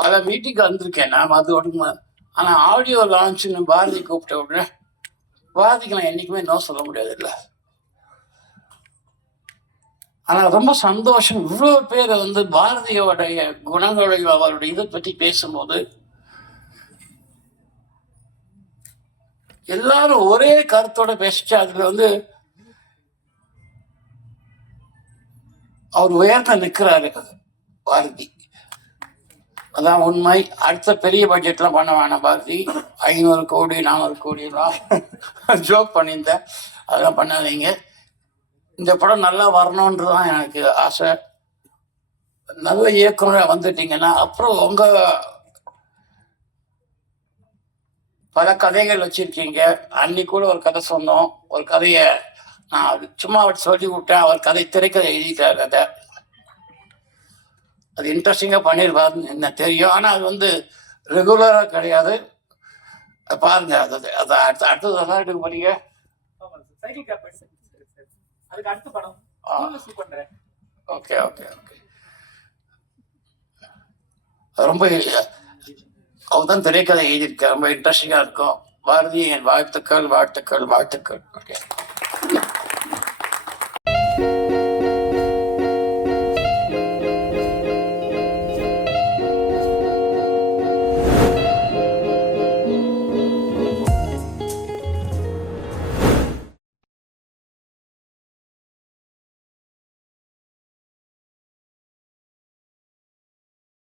பல மீட்டிங்கு வந்திருக்கேன் நான், அது ஒன்று. ஆனால் ஆடியோ லான்ச்சுன்னு பாரதி கூப்பிட்ட உடனே பாரதிக்கு நான் என்றைக்குமே நோ சொல்ல முடியாது இல்லை. ஆனால் ரொம்ப சந்தோஷம், இவ்வளோ பேர் வந்து பாரதியோடைய குணங்களையும் அவருடைய இதை பற்றி பேசும்போது எல்லாரும் ஒரே கருத்தோட பேசிச்சு. அதுல வந்து அவர் உயர்ந்த நிற்கிறாரு பாரதி, அதான் உண்மை. அடுத்த பெரிய பட்ஜெட்லாம் பண்ண வேணாம் பாரதி, 500 கோடி 400 கோடிலாம் ஜோக் பண்ணியிருந்தேன், அதெல்லாம் பண்ணாதீங்க. இந்த படம் நல்லா வரணுன்றதான் எனக்கு ஆசை. நல்ல இயக்குனராக வந்துட்டீங்கன்னா அப்புறம் உங்கள் பல கதைகள் வச்சிருக்கீங்க. அன்னைக்கு கூட ஒரு கதை சொன்னோம், ஒரு கதையை நான் சும்மா அவர் சொல்லி விட்டேன், அவர் கதை திரைக்கதை எழுதிட்டார். அதை அது இன்ட்ரெஸ்டிங்காக பண்ணியிருப்பாருன்னு என்ன தெரியும். ஆனால் அது வந்து ரெகுலராக கிடையாது. பாருங்க, அது அடுத்தது தான் எடுக்க போறீங்க. Okay okay okay. ரொம்ப அவர் தான் திரைக்கதை எழுதியிருக்கார், ரொம்ப இன்ட்ரெஸ்டிங்காக இருக்கும். பாரதி, என் வாழ்த்துக்கள் வாழ்த்துக்கள் வாழ்த்துக்கள். ஓகே.